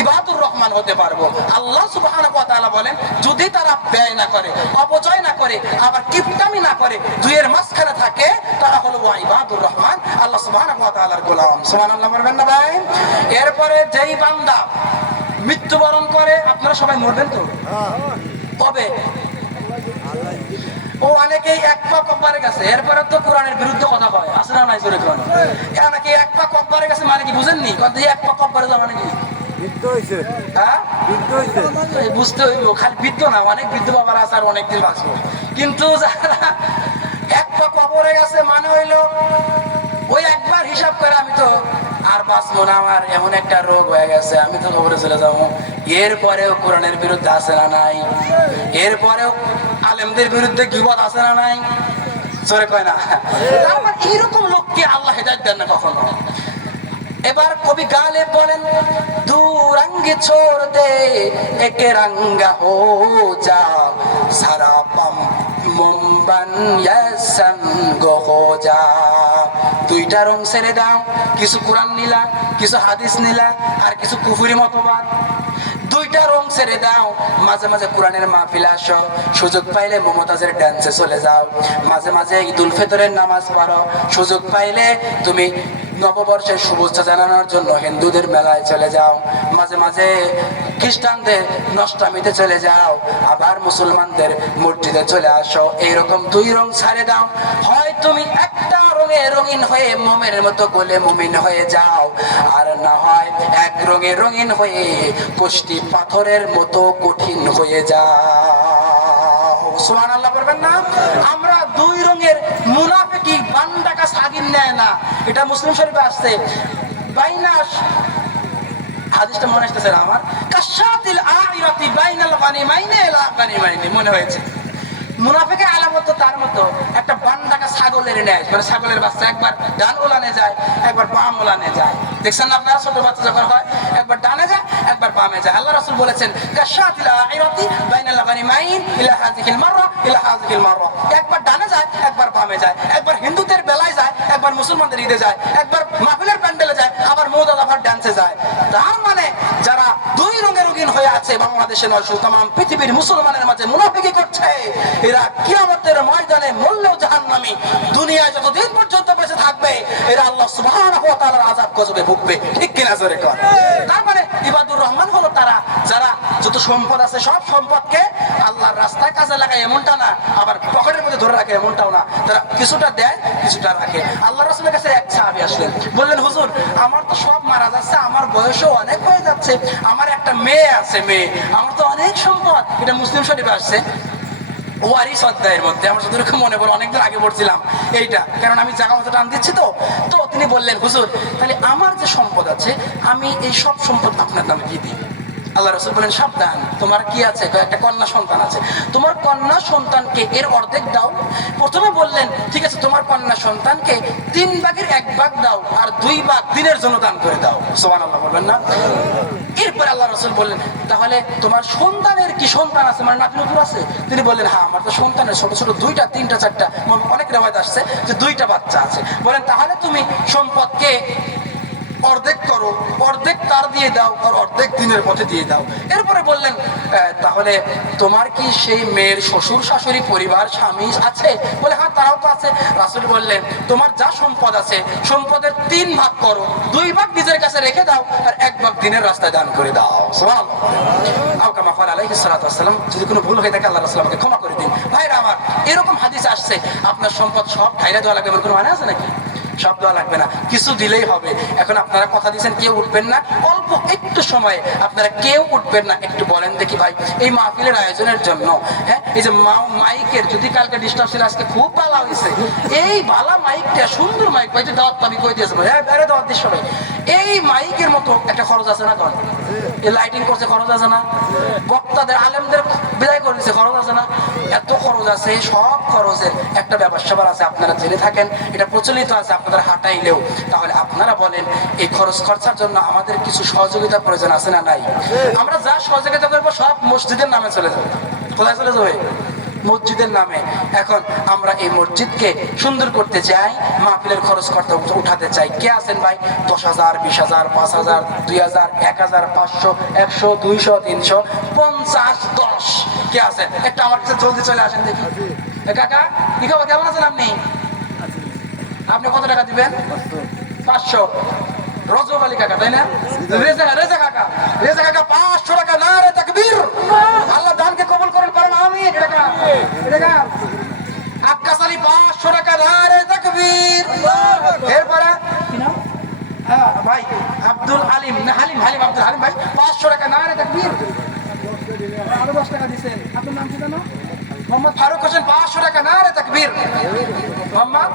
ইবাদুর রহমান হতে পারবো। আল্লাহ সুবহানাহু ওয়া তাআলা বলেন যদি তারা ব্যয় না করে, অপচয় না করে, আবার কিপটামি না করে, দুইয়ের মাঝখানে থাকে, তারা হলো ইবাদুর রহমান, আল্লাহ সুবহানাহু ওয়া তাআলার গোলাম। সুবহানাল্লাহ বলবেন না ভাই? এরপরে যেই বান্দা মৃত্যুবরণ করে, আপনারা সবাই মরবেন তো, কবে? ও অনেকেই এক পা কব্বারে গেছে, এরপরে তো কোরআনের বিরুদ্ধে কথা কয়, আছে না নাই জোরে কোন? অনেকে এক পা কব্বারে গেছে মানে কি বুঝেননি? এক পা কব্বারে যাওয়া মানে কি? হ্যাঁ, বুঝতে হইব, খালি বৃদ্ধ না, অনেক বৃদ্ধ বাবার আছে আর অনেকদিন বাঁচবো, কিন্তু যারা এক পা কবরে গেছে মানে হইলো ওই একবার হিসাব করে আমি তো আর বাঁচবো না, আমার এমন একটা রোগ হয়ে গেছে, আমি তো কবরে চলে যাবো। এরপরেও কোরআনের বিরুদ্ধে আছে না নাই? এরপরেও আলেমদের বিরুদ্ধে গীবত আছে না নাই? জোরে কয় না? আমার এইরকম লোককে আল্লাহ হেদায়েত দেন না কখনো। এবার কবি গালিব বলেন দু রঙ ছোড় দে এক রঙ্গা হো যা সারা পাম মুম্বান ইয়াসঙ্গ হো যা। দুইটা রং ছেড়ে দাও, কিছু কোরআন নিলা, কিছু হাদিস নিলা, আর কিছু কুফরি মতবাদ। দুইটা রং ছেড়ে দাও, মাঝে মাঝে কোরআনের মাহফিলে আসো, সুযোগ পাইলে মমতাজের ডান্সে চলে যাও, মাঝে মাঝে ঈদুল ফিতরের নামাজ পড়ো, সুযোগ পাইলে তুমি নববর্ষের শুভেচ্ছা জানানোর জন্য হিন্দুদের মেলায় চলে যাও, মাঝে মাঝে খ্রিস্টানদের নষ্টামিতে চলে যাও, আবার মুসলমানদের মসজিদে চলে আসো। এইরকম দুই রং ছাড়ে দাও, হয় তুমি একটা রঙে রঙিন হয়ে মোমের মতো গোলে মুমিন হয়ে যাও, আর না হয় এক রঙে রঙিন হয়ে কষ্টি পাথরের মতো কঠিন হয়ে যাও। সুবহানাল্লাহ বলবেন না? আমরা দুই রঙের মুনাফিকি বান্দাকা সাগিন নেয় না, এটা মুসলিম শরীফে আসছে। বাইনাস হাদিসটা মনে আসতেছে না আমার, কাশাতিল আইরাতি বাইনাল গানিমাইনি ইলা গানিমাইনি, মনে হয়েছে। মুনাফিকের আলামত তো তার মতো একটা বান্দাকা ছাগলের নেয়, মানে ছাগলের বাচ্চা একবার ডান ওলানে যায়, একবার বাম ওলানে যায়। দেখছেন না আপনারা, ছোট বাচ্চা যখন হয় একবার ডানে যায়, একবার বামে যায়। আল্লাহ রাসূল বলেছেন কাশাতিল আইরাতি বাইনাল গানিমাইন ইলা হাযিহিল মাররা ইলা হাযিহিল মাররা, একবার ডানে যায়, একবার বামে যায়, একবার হিন্দুদের বেলায় যায়, একবার মুসলমানদের ঈদে যায়, একবার মাহফিলের প্যান্ডেলে যায়, আবার মওলাদ আবার ডান্সে যায়। তার মানে যারা দুই রঙে রঙিন হয়ে আছে বাংলাদেশে নয় শুধু তাম পৃথিবীর মুসলমানের মাঝে মুনাফিকি করছে, এরা কিয়ামতের ময়দানে মরলেও জাহান্নামী, দুনিয়ায় যতদিন পর্যন্ত বেঁচে থাকবে এরা আল্লাহ সুবহানাহু ওয়া তাআলার আযাব গজবে ভুগবে, ঠিক কিনা জোরে কর? তার মানে ইবাদুর রহমান হলো তারা যারা যত সম্পদ আছে সব সম্পদকে আল্লাহর রাস্তায় কাজে লাগায়, এমনটা না, আবার পকেটের মধ্যে ধরে রাখে, এমনটাও না, তারা কিছুটা দেয় কিছুটা রাখে। আল্লাহ রাসূলের কাছে এক সাহাবী আসলেন, বললেন হুজুর আমার তো সব মারা যাচ্ছে, আমার বয়সও অনেক হয়ে যাচ্ছে, আমার একটা মেয়ে আছে, মেয়ে, আমার তো অনেক সম্পদ, এটা মুসলিম শরীফে আসছে। ওয়ারিস অধ্যায়ের মধ্যে আমার যতটুকু মনে পড়ে, অনেকদিন আগে পড়ছিলাম এইটা, কারণ আমি জায়গা মতো টান দিচ্ছি। তো তো তিনি বললেন, হুজুর তাহলে আমার যে সম্পদ আছে আমি এই সব সম্পদ আপনার নামে দিয়ে দিই। আল্লাহ রাসূল বলেন, সাবধান, তোমার কি আছে? একটা কন্যা সন্তান আছে, তোমার কন্যা সন্তানকে এর অর্ধেক দাও। প্রথমে বললেন, ঠিক আছে, তোমার কন্যা সন্তানকে 3 ভাগের 1 ভাগ দাও, আর 2 ভাগ দিনের জন্য দান করে দাও। সুবহানাল্লাহ বলবেন না? এরপরে আল্লাহ রাসূল বললেন, তাহলে তোমার সন্তানের কি সন্তান আছে, মানে নাতি নতুন আছে? তিনি বললেন, হ্যাঁ, আমার তো সন্তানের ছোট ছোট 2টা 3টা 4টা, অনেক রেওয়ায়েত আসছে যে 2টা বাচ্চা আছে। বলেন, তাহলে তুমি সম্পদকে অর্ধেক করো, অর্ধেক তার দিয়ে দাও, আর অর্ধেক দিনের পথে দিয়ে দাও। এরপরে বললেন, তাহলে তোমার কি সেই মেয়ের শ্বশুর শাশুড়ি পরিবার স্বামী আছে? বলে, হ্যাঁ, তারাও তো আছে। রাসূল বললেন, তোমার যা সম্পদ আছে সম্পদের 3 ভাগ করো, 2 ভাগ নিজের কাছে রেখে দাও, আর 1 ভাগ দিনের রাস্তায় দান করে দাও। সুবহানাল্লাহ। আও কামা ক্বালা আলাইহিস সালাতু ওয়াস সালাম। যদি কোনো ভুল হয়ে থাকে আল্লাহ রাসূল আমাকে ক্ষমা করে দিন। ভাইরা আমার, এরকম হাদিস আসছে, আপনার সম্পদ সব ঢাইলা দেওয়া লাগবে এমন কোনো মানে আছে নাকি? সব দেওয়া লাগবে না, কিছু দিলেই হবে। এখন আপনারা কথা দিয়েছেন কেউ উঠবেন না, অল্প একটু সময়ে আপনারা কেউ উঠবেন না। একটু বলেন দেখি ভাই, এই মাহফিলের আয়োজনের জন্য, হ্যাঁ, এই যে মাইকের যদি কালকে ডিস্টার্ব ছিল, আজকে খুব ভালো হয়েছে। এই ভালো মাইকটা, সুন্দর মাইক ভাই, যে দাওয়াত আমি কই দিয়েছে ভাই, আরে দাওয়াত দিস সবাই। এই মাইকের মতো একটা খরচ আছে না? কর, এই লাইটিং করছে খরচ আছে না? বক্তাদের আলেমদের বিদায় করে দিচ্ছে খরচ আছে না? এত খরচ আছে। সব খরচের একটা ব্যাপার স্যাপার আছে, আপনারা জেনে থাকেন, এটা প্রচলিত আছে আপনাদের হাঁটাইলেও। তাহলে আপনারা বলেন, এই খরচ খরচার জন্য আমাদের কিছু সহযোগিতা প্রয়োজন আছে না নাই? আমরা যা সহযোগিতা করবো সব মসজিদের নামে চলে যাবে। কোথায় চলে যাবে? মসজিদের নামে। এখন আমরা এই মসজিদকে সুন্দর করতে চাই, মাহফিলের খরচ করতে উঠাতে চাই। কে আছেন ভাই? 10,000, 20,000, 5,000, 2,000, 1,000, 500, 100, 200, 300, 50, 10 কে আছেন? একটা আমার কাছে জলদি চলে আসেন দেখি। কাকা কি খবর, কেমন আছেন আপনি? আপনি কত টাকা দিবেন? 500। রজব আলী কাকা, তাই না? রেজা কাকা, রেজা কাকা 500 টাকা। নারে তাকবীর! আল্লাহ দানকে কবুল করেন, পারেন আমিন। টাকা আক্কাস আলী 500 টাকা। নারে তাকবীর! এরপরে কি নাম? হ্যাঁ ভাই, আব্দুল আলিম, না হালিম, হালিম, আব্দুল হালিম ভাই 500 টাকা। নারে তাকবীর! আরো 10 টাকা দিবেন। আপনার নাম কি জানো? মোহাম্মদ ফারুক হোসেন 500 টাকা। নারে তাকবীর! মোহাম্মদ